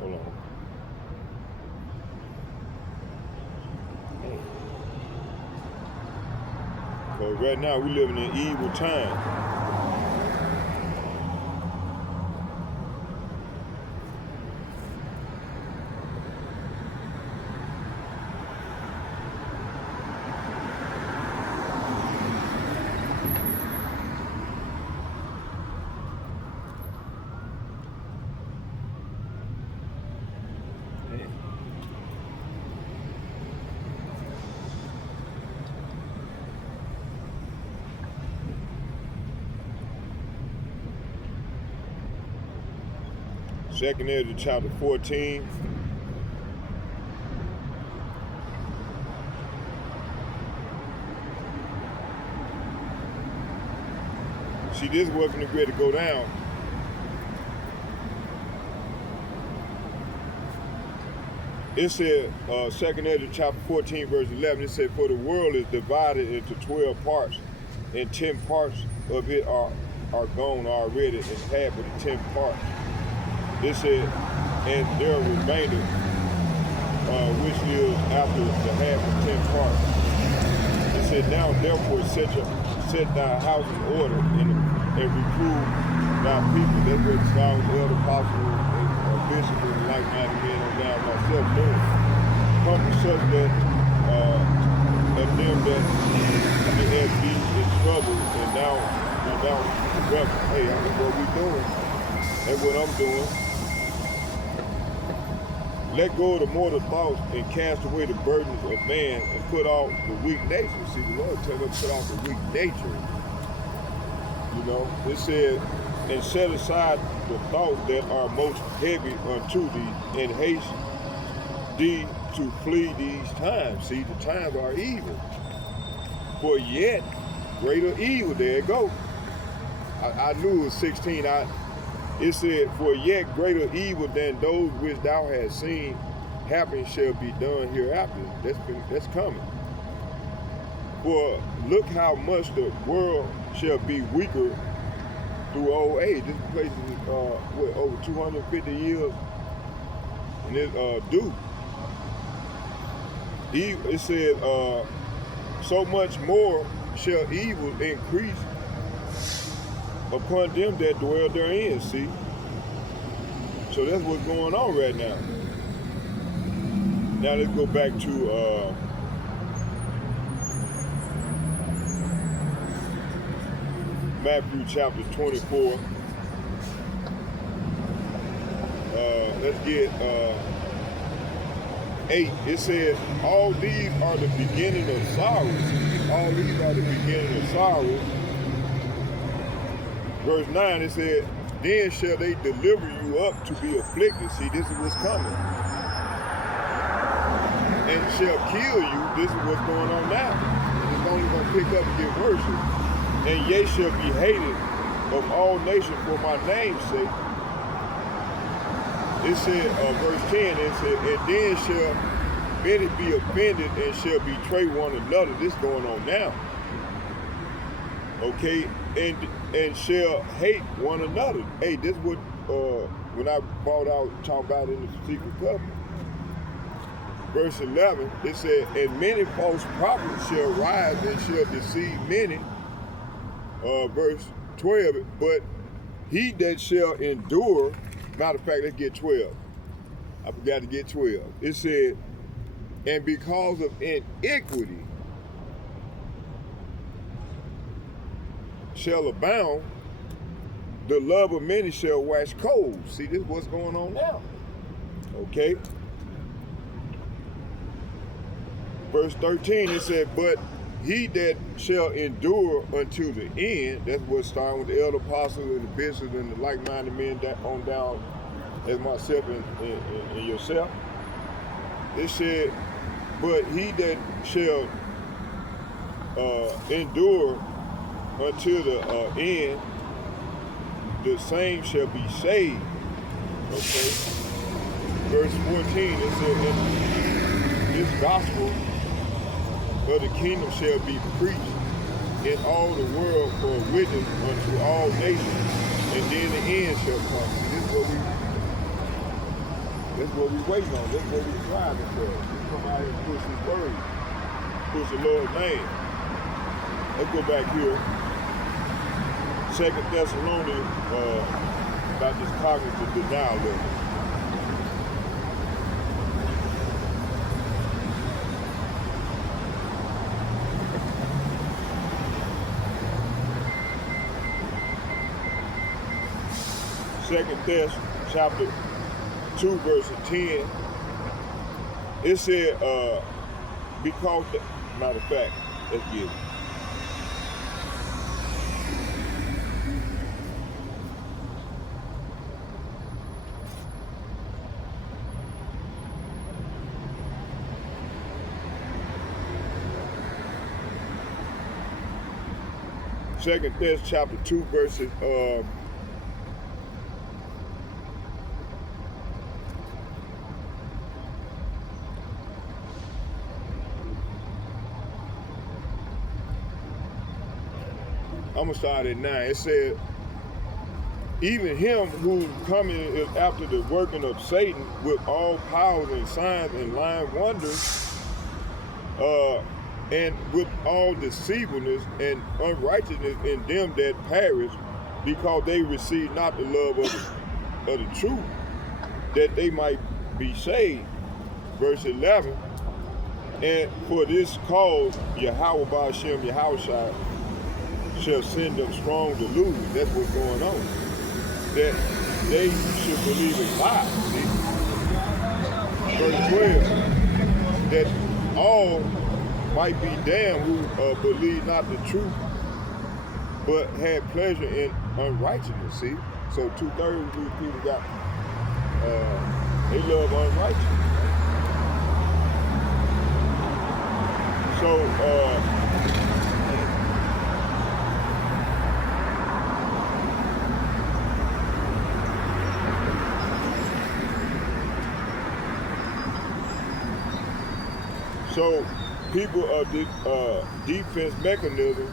Hold on. Because right now we living in evil times. Second Ezra chapter 14. See, this wasn't ready to go down. It said, Second Ezra chapter 14, verse 11, it said, for the world is divided into 12 parts, and 10 parts of it are gone already, and half of the 10 parts. It said, and there remainder, which lives after the half of 10 parts. It said, now therefore set thy house in order and reprove thy people. That's what Psalms, elder apostles, and bishops, and like-minded men on down myself doing. Comfort such that of them that they have been in trouble and now rebel. Hey, I know what we doing. That's what I'm doing. Let go of the mortal thoughts and cast away the burdens of man and put off the weak nature. See, the Lord tells us to put off the weak nature. You know, it said, and set aside the thoughts that are most heavy unto thee, and haste thee to flee these times. See, the times are evil. For yet greater evil, there it go. I knew it was 16. It said, for yet greater evil than those which thou hast seen happen shall be done hereafter. That's coming. For look how much the world shall be weaker through old age. This place is over 250 years, and it's due. It said, so much more shall evil increase upon them that dwell therein. See, so that's what's going on right now. Now let's go back to Matthew chapter 24. Let's get 8. It says, all these are the beginning of sorrows. All these are the beginning of sorrows. Verse 9, it said, then shall they deliver you up to be afflicted. See, this is what's coming. And shall kill you. This is what's going on now. And it's only going to pick up and get worse. And ye shall be hated of all nations for my name's sake. It said, verse 10, it said, and then shall many be offended and shall betray one another. This is going on now. Okay, and shall hate one another. Hey, this is what when I brought out, talk about in the secret covenant. Verse 11, it said, and many false prophets shall rise and shall deceive many. Verse 12, but he that shall endure, matter of fact, let's get 12. I forgot to get 12. It said, and because of iniquity shall abound, the love of many shall wax cold. See, this is what's going on now. Okay. Verse 13, it said, but he that shall endure until the end, that's what's starting with the elder apostles and the bishops and the like-minded men on down as myself and yourself. It said, but he that shall endure until the end, the same shall be saved. Okay. Verse 14, it said, and this gospel of the kingdom shall be preached in all the world for a witness unto all nations, and then the end shall come. See, this is what we waiting on. This is what we striving for. We come out and push his word, push the Lord's name. Let's go back here. 2 Thessalonians, about this cognitive denial level. Second Thess chapter 2 verse 10. It said, because, matter of fact, let's get it. Second Thess chapter 2 verses I'm gonna start at 9. It said, even him who coming is after the working of Satan with all powers and signs and lying wonders, and with all deceivableness and unrighteousness in them that perish, because they receive not the love of the truth, that they might be saved. Verse 11, and for this cause Yahweh Ba'ashem Yahushua shall send them strong delusion. That's what's going on. That they should believe in lies. See? Verse 12, that all might be damned who believe not the truth, but had pleasure in unrighteousness, see? So 2/3 of these people got, they love unrighteousness. So, people of the defense mechanism.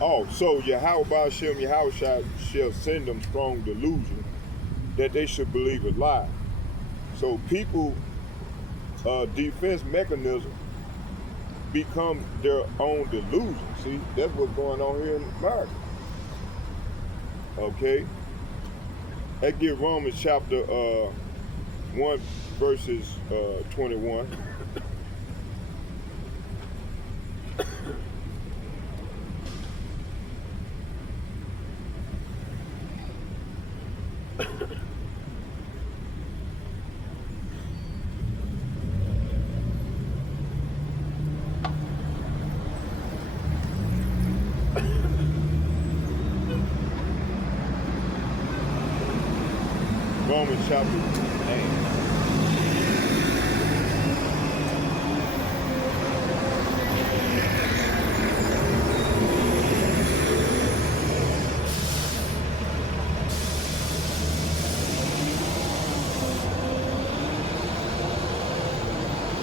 Oh, so Yahweh Ba'ashem Yahushua shall send them strong delusion that they should believe a lie. So people defense mechanism become their own delusion. See, that's what's going on here in America. Okay? Let's get Romans chapter 1 verses 21. Romans chapter 8.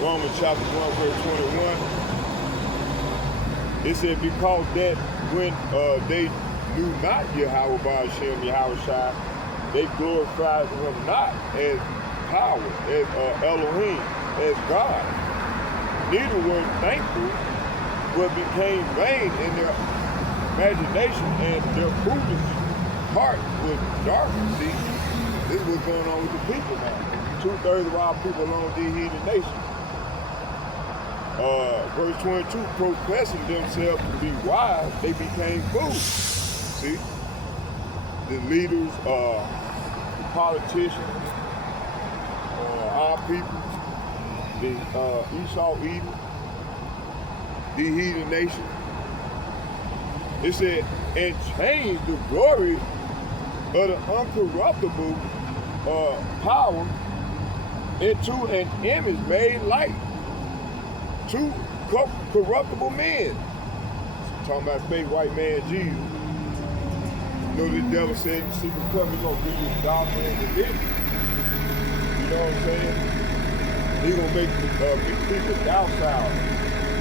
Romans chapter 1 verse 21. It said, because that when they knew not Yahweh Ba'ashem Yahushua, they glorified him not as power, as Elohim, as God. Neither were thankful, but became vain in their imagination, and their foolish heart was darkened. See, this is what's going on with the people now. 2/3 of our people are on the heathen nation. Verse 22, professing themselves to be wise, they became fools. See, the leaders, the politicians, our people, the Esau Edom, the heathen nation. It said, and changed the glory of the uncorruptible power into an image made like two corruptible men. Talking about fake white man Jesus. You know, the devil said, see, because he's going to give you a doctor and religion. You know what I'm saying? He's going to make the people docile,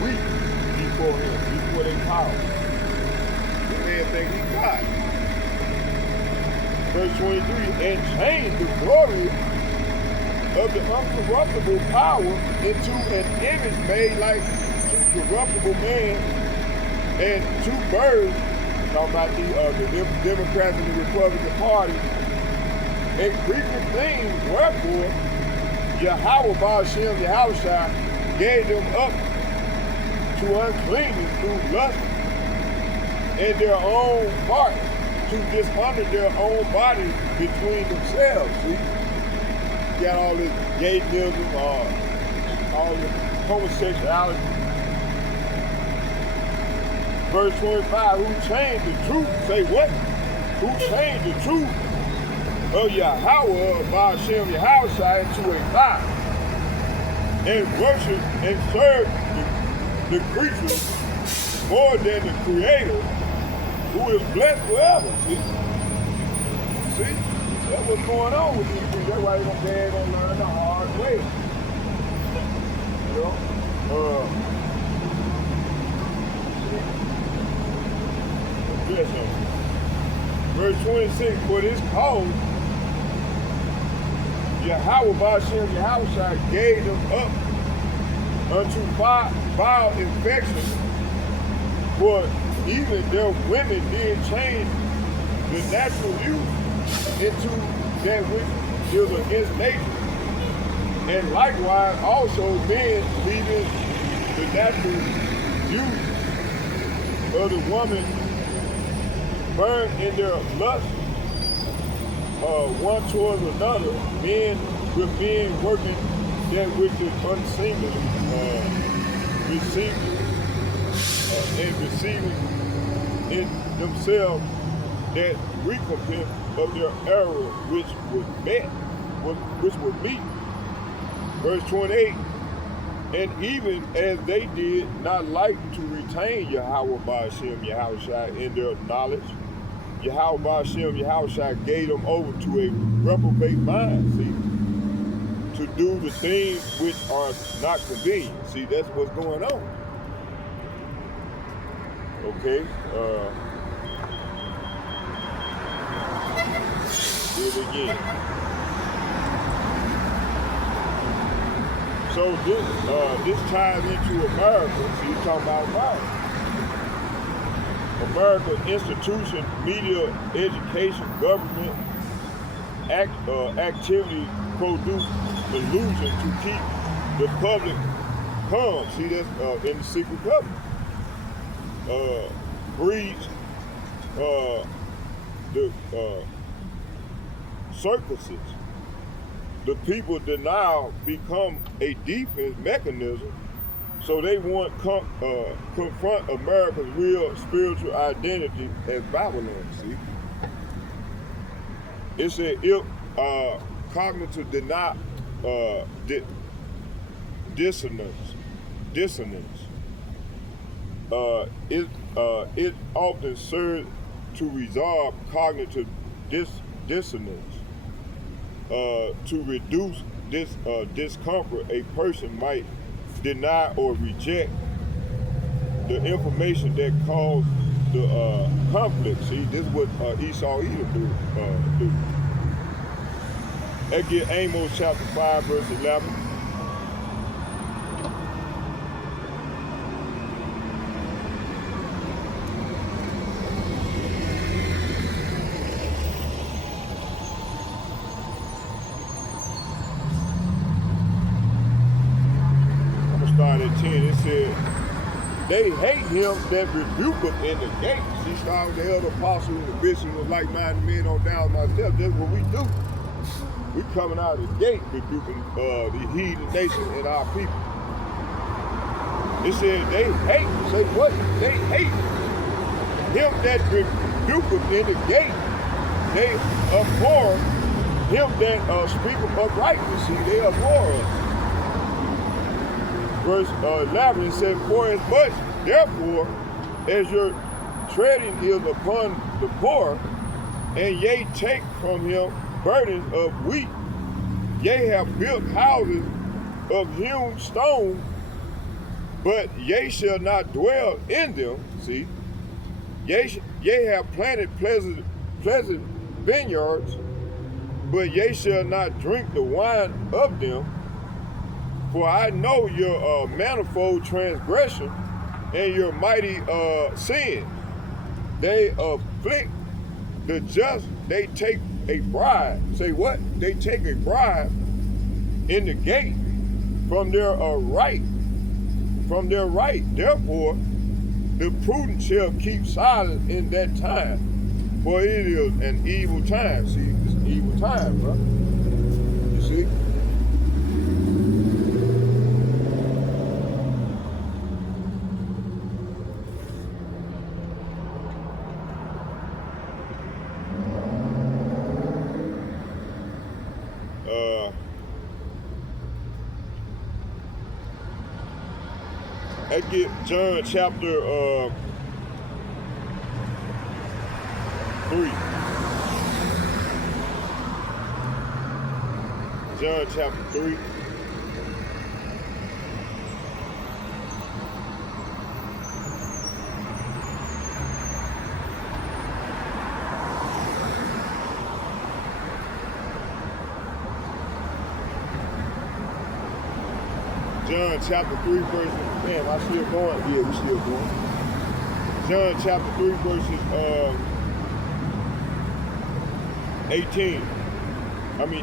weak before him, before they power. The man think he God. Verse 23, and change the glory of the uncorruptible power into an image made like two corruptible men and two birds. Talking about the Democrats and the Republican Party, and creeping things, wherefore Yahweh Ba'ashem Yahushua gave them up to uncleanness through lust in their own heart, to dishonor their own bodies between themselves. See? You got all this gayism, all this homosexuality. Verse 25, who changed the truth? Say what? Who changed the truth of Yahweh Ba'ashem Yahushua into a lie, and worship and serve the creature more than the Creator, who is blessed forever. See? That's what's going on with these people. That's why they're going to learn the hard way. You know? Verse 26, for this cause, Yahweh Ba'ashem Yahushua gave them up unto vile infection, for even their women did change the natural youth into that which is against nature. And likewise also men leaving the natural youth of the woman burn in their lust one towards another, men with men working that which is unseemly, receiving in themselves that recompense of their error which was meet. Verse 28, and even as they did not like to retain Yahweh Ba'ashem Yahushua in their knowledge, Yahweh Ba'ashem Yahushua gave them over to a reprobate mind, see, to do the things which are not convenient. See, that's what's going on. Okay, do it again. So this ties into America. So you're talking about America. America's institution, media, education, government, activity produce illusion to keep the public calm. See, that's in the secret government. Breeds the circuses. The people denial become a defense mechanism, so they want confront America's real spiritual identity as Babylon. See, it said if cognitive dissonance. It often serves to resolve cognitive dissonance. To reduce this discomfort, a person might deny or reject the information that caused the conflict. See, this is what Esau Edom do. Let's get Amos chapter 5, verse 11. It said, they hate him that rebuketh in the gate. She started with the elder apostle and the bishop was like-minded men on down myself. That's what we do. We coming out of the gate rebuking the heathen nation and our people. It said they hate. Say what? They hate him that rebuketh in the gate. They abhor him that speaketh uprightness. See, they abhor us. Verse 11, it said, for as much, therefore, as your treading is upon the poor, and ye take from him burdens of wheat, ye have built houses of hewn stone, but ye shall not dwell in them. See, ye have planted pleasant vineyards, but ye shall not drink the wine of them. For I know your manifold transgression and your mighty sin. They afflict the just. They take a bribe. Say what? They take a bribe in the gate from their right. From their right. Therefore, the prudent shall keep silent in that time. For it is an evil time. See, it's an evil time, bro. You see? Let's get John chapter 3. John chapter 3. John chapter 3 verses, man, am I still going? Yeah, we still going. John chapter 3 verses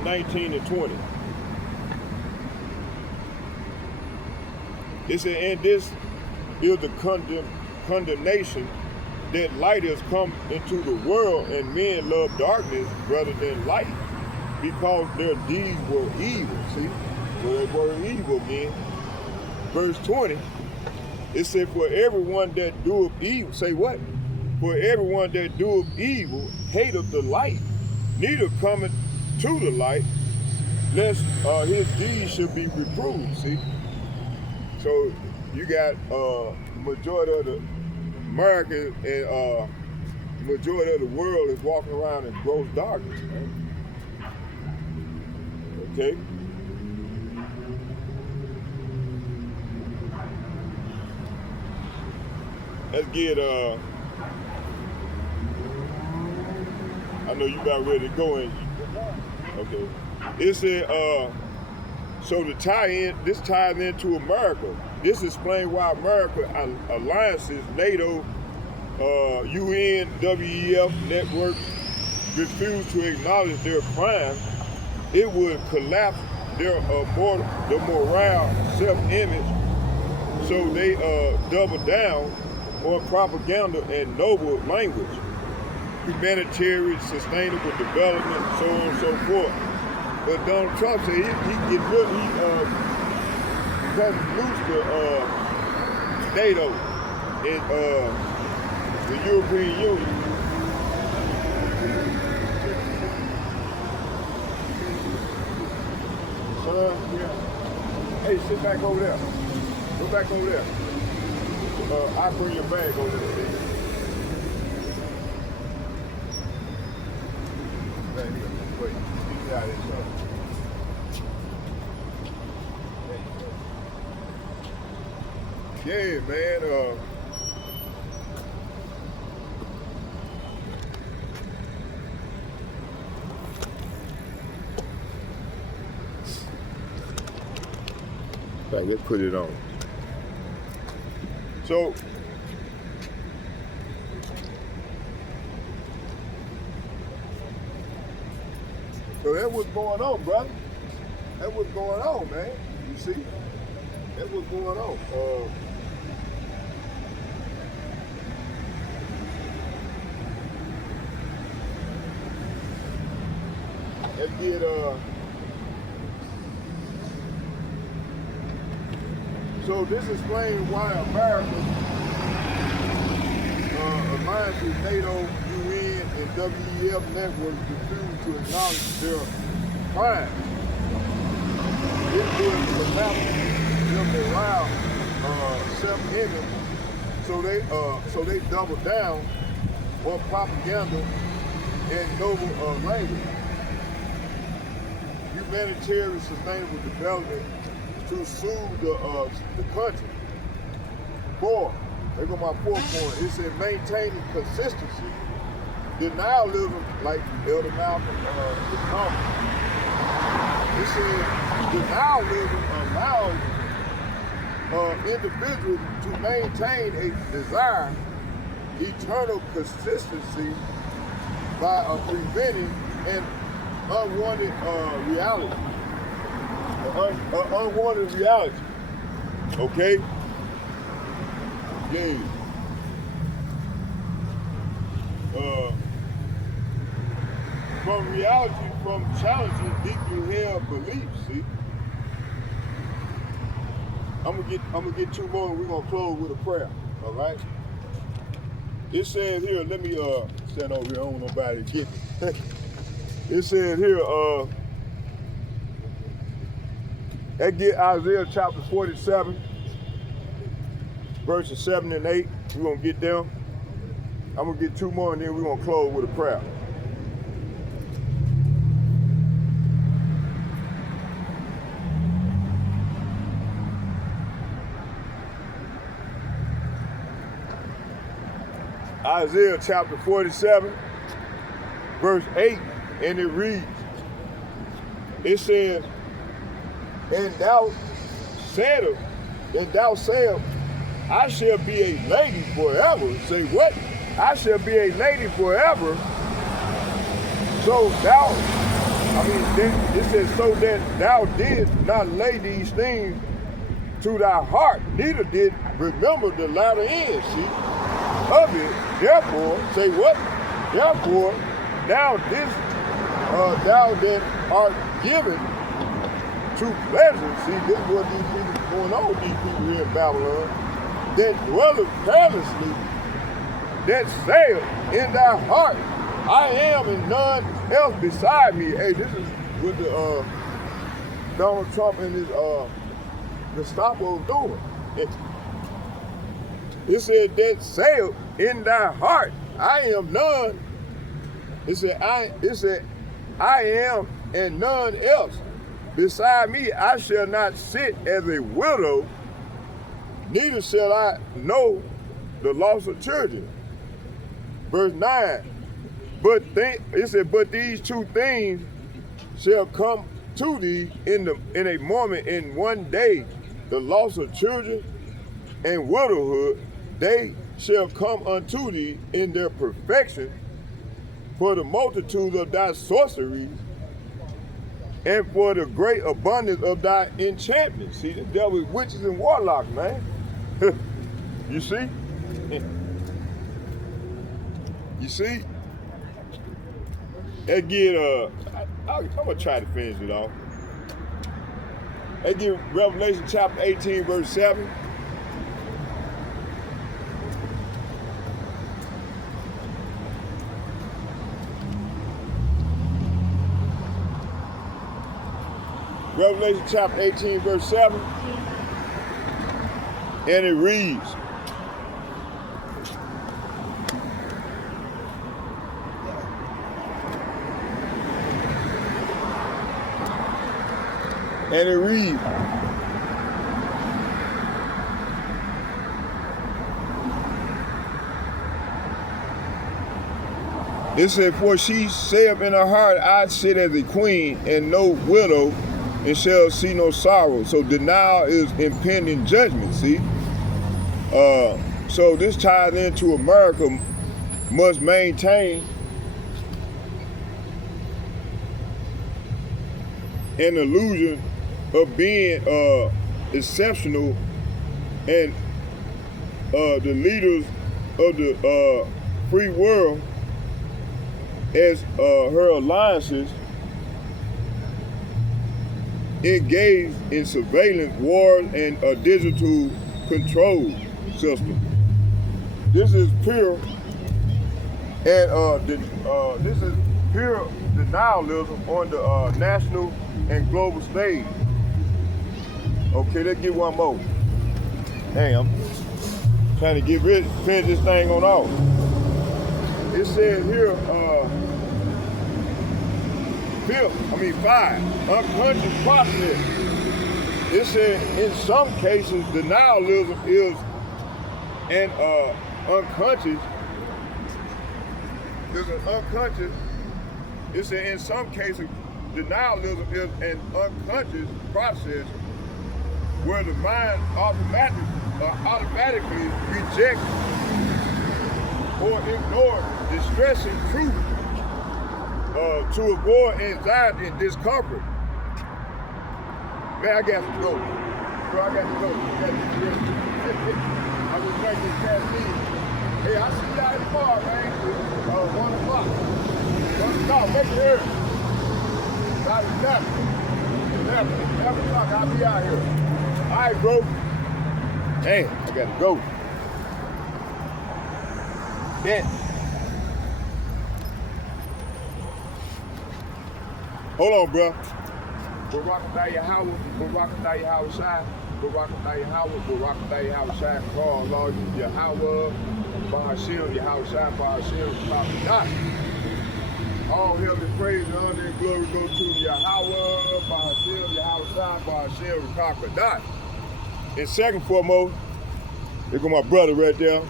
19 and 20. It said, and this is the condemnation that light has come into the world, and men love darkness rather than light, because their deeds were evil. See, well, they were evil again. Verse 20, it said, for everyone that doeth evil, say what? For everyone that doeth evil hateth the light, neither cometh to the light, lest his deeds should be reproved. See? So you got majority of the Americans and majority of the world is walking around in gross darkness, man. Okay? Let's get I know you about ready to go in. Okay. It said so to tie in, this ties into America. This explains why America alliances, NATO, UN, WEF networks refuse to acknowledge their crimes. It would collapse their morale, self-image. So they double down on propaganda and noble language, humanitarian, sustainable development, so on and so forth. But Donald Trump said he get rid, doesn't lose the NATO and the European Union. Yeah. Hey, sit back over there. Go back over there. I'll bring your bag over there. Right here. Wait. Get out of this. Yeah, man. Right, let's put it on. So that's what's going on, brother. That's what's going on, man. You see? That's what's going on. Let's get so this explains why America alliance with NATO, UN, and WEF networks refuse to acknowledge their crimes. This would collapse their morale, self-image, so they double down on propaganda and noble language, humanitarian, sustainable development to soothe the country. Four, there go my fourth point. It said maintaining consistency. Denialism, like Elder Malcolm commented. It said denialism allows individuals to maintain a desire, eternal consistency by preventing an unwanted reality. Unwanted reality. Okay? Yeah. From reality, from challenging deeply held beliefs, see? I'm gonna get two more and we're gonna close with a prayer. All right? It says here, let me stand over here, I don't want nobody to get me. It says here, let's get Isaiah chapter 47, verses 7 and 8. We're going to get them. I'm going to get two more and then we're going to close with a prayer. Isaiah chapter 47, verse 8, and it reads, it says, and thou sayest, I shall be a lady forever. Say what? I shall be a lady forever. So thou, it says, so that thou didst not lay these things to thy heart, neither did remember the latter end, see, of it. Therefore, say what? Therefore, now this, thou that art given to pleasure, see, this is what these people going on with these people here in Babylon, that dwelleth carelessly that saith in thy heart, I am and none else beside me. Hey, this is what the Donald Trump and his Gestapo doing. It said that saith in thy heart, I am none. It said I am and none else. Beside me I shall not sit as a widow, neither shall I know the loss of children. Verse 9. But these two things shall come to thee in a moment, in one day, the loss of children and widowhood, they shall come unto thee in their perfection, for the multitude of thy sorceries, and for the great abundance of thy enchantments. See, the devil is witches and warlocks, man. You see? You see? They get I'm gonna try to finish it off. They give Revelation chapter 18, verse 7. Revelation chapter 18, verse 7. And it reads, it said, for she saith in her heart, I sit as a queen and no widow, and shall see no sorrow. So denial is impending judgment, see? So this ties into America must maintain an illusion of being exceptional, and the leaders of the free world as her alliances engaged in surveillance wars and a digital control system. This is pure and this is pure denialism on the national and global stage. Okay, let's get one more. Damn, trying to finish this thing on off. It says here, 5, unconscious process. It said in some cases denialism is an unconscious. There's an unconscious. It said in some cases denialism is an unconscious process where the mind automatically rejects or ignores distressing truth to avoid anxiety and discomfort. Man, I got to go. Bro, I got to go. I was drinking caffeine. Hey, I see you out in the bar, man. 1 o'clock. 1 o'clock, make it early. About 11 o'clock, I'll be out here. All right, bro. Damn, I got to go. Yeah. Hold on, bro. Barakatah Yahweh, Barakatah Yahweh Shai, Barakatah Yahweh, Barakatah Yahweh Shai, call Lord Yahweh, Bahashim, Yahweh Shai, Bahashim, Barakatah. All heavenly praise and honor and glory go to Yahweh, Bahashim, Yahweh Shai, Bahashim, Barakatah. And second foremost, there go my brother right there.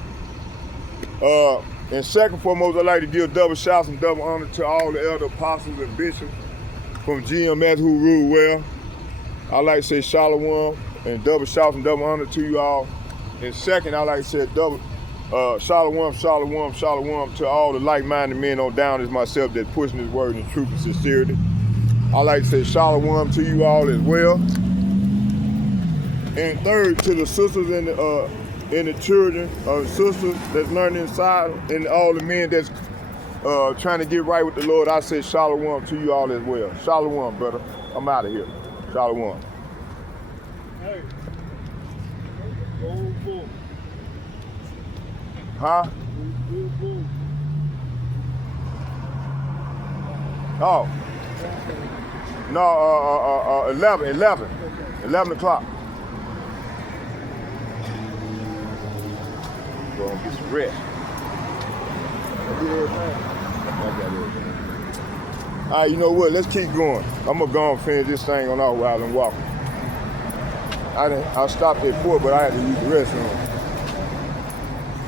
And second foremost, I'd like to give double shouts and double honor to all the elder apostles and bishops from GMS who rule well. I like to say shalom and double shouts and double honor to you all. And second, I like to say double shalom, shalom, shalom to all the like-minded men on down as myself that pushing this word in truth and sincerity. I like to say shalom to you all as well. And third, to the sisters and the children, sisters that's learning inside, and all the men that's trying to get right with the Lord, I say shalom to you all as well. Shalom, brother. I'm out of here. Shalom. Hey. Go full. Huh? Oh. No, 11 o'clock. Go and get some rest. I got everything. All right, you know what? Let's keep going. I'm gonna go and finish this thing on our while and walk. I stopped at 4, but I had to use the restroom.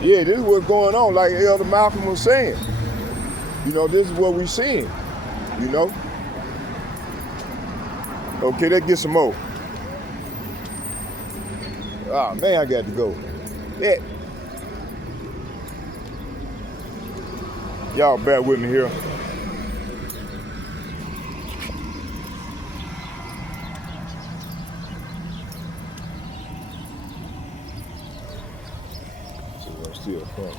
Yeah, this is what's going on, like Elder Malcolm was saying. You know, this is what we're seeing, you know? Okay, let's get some more. Oh, man, I got to go. Yeah. Y'all bear with me here. So I'm still coming.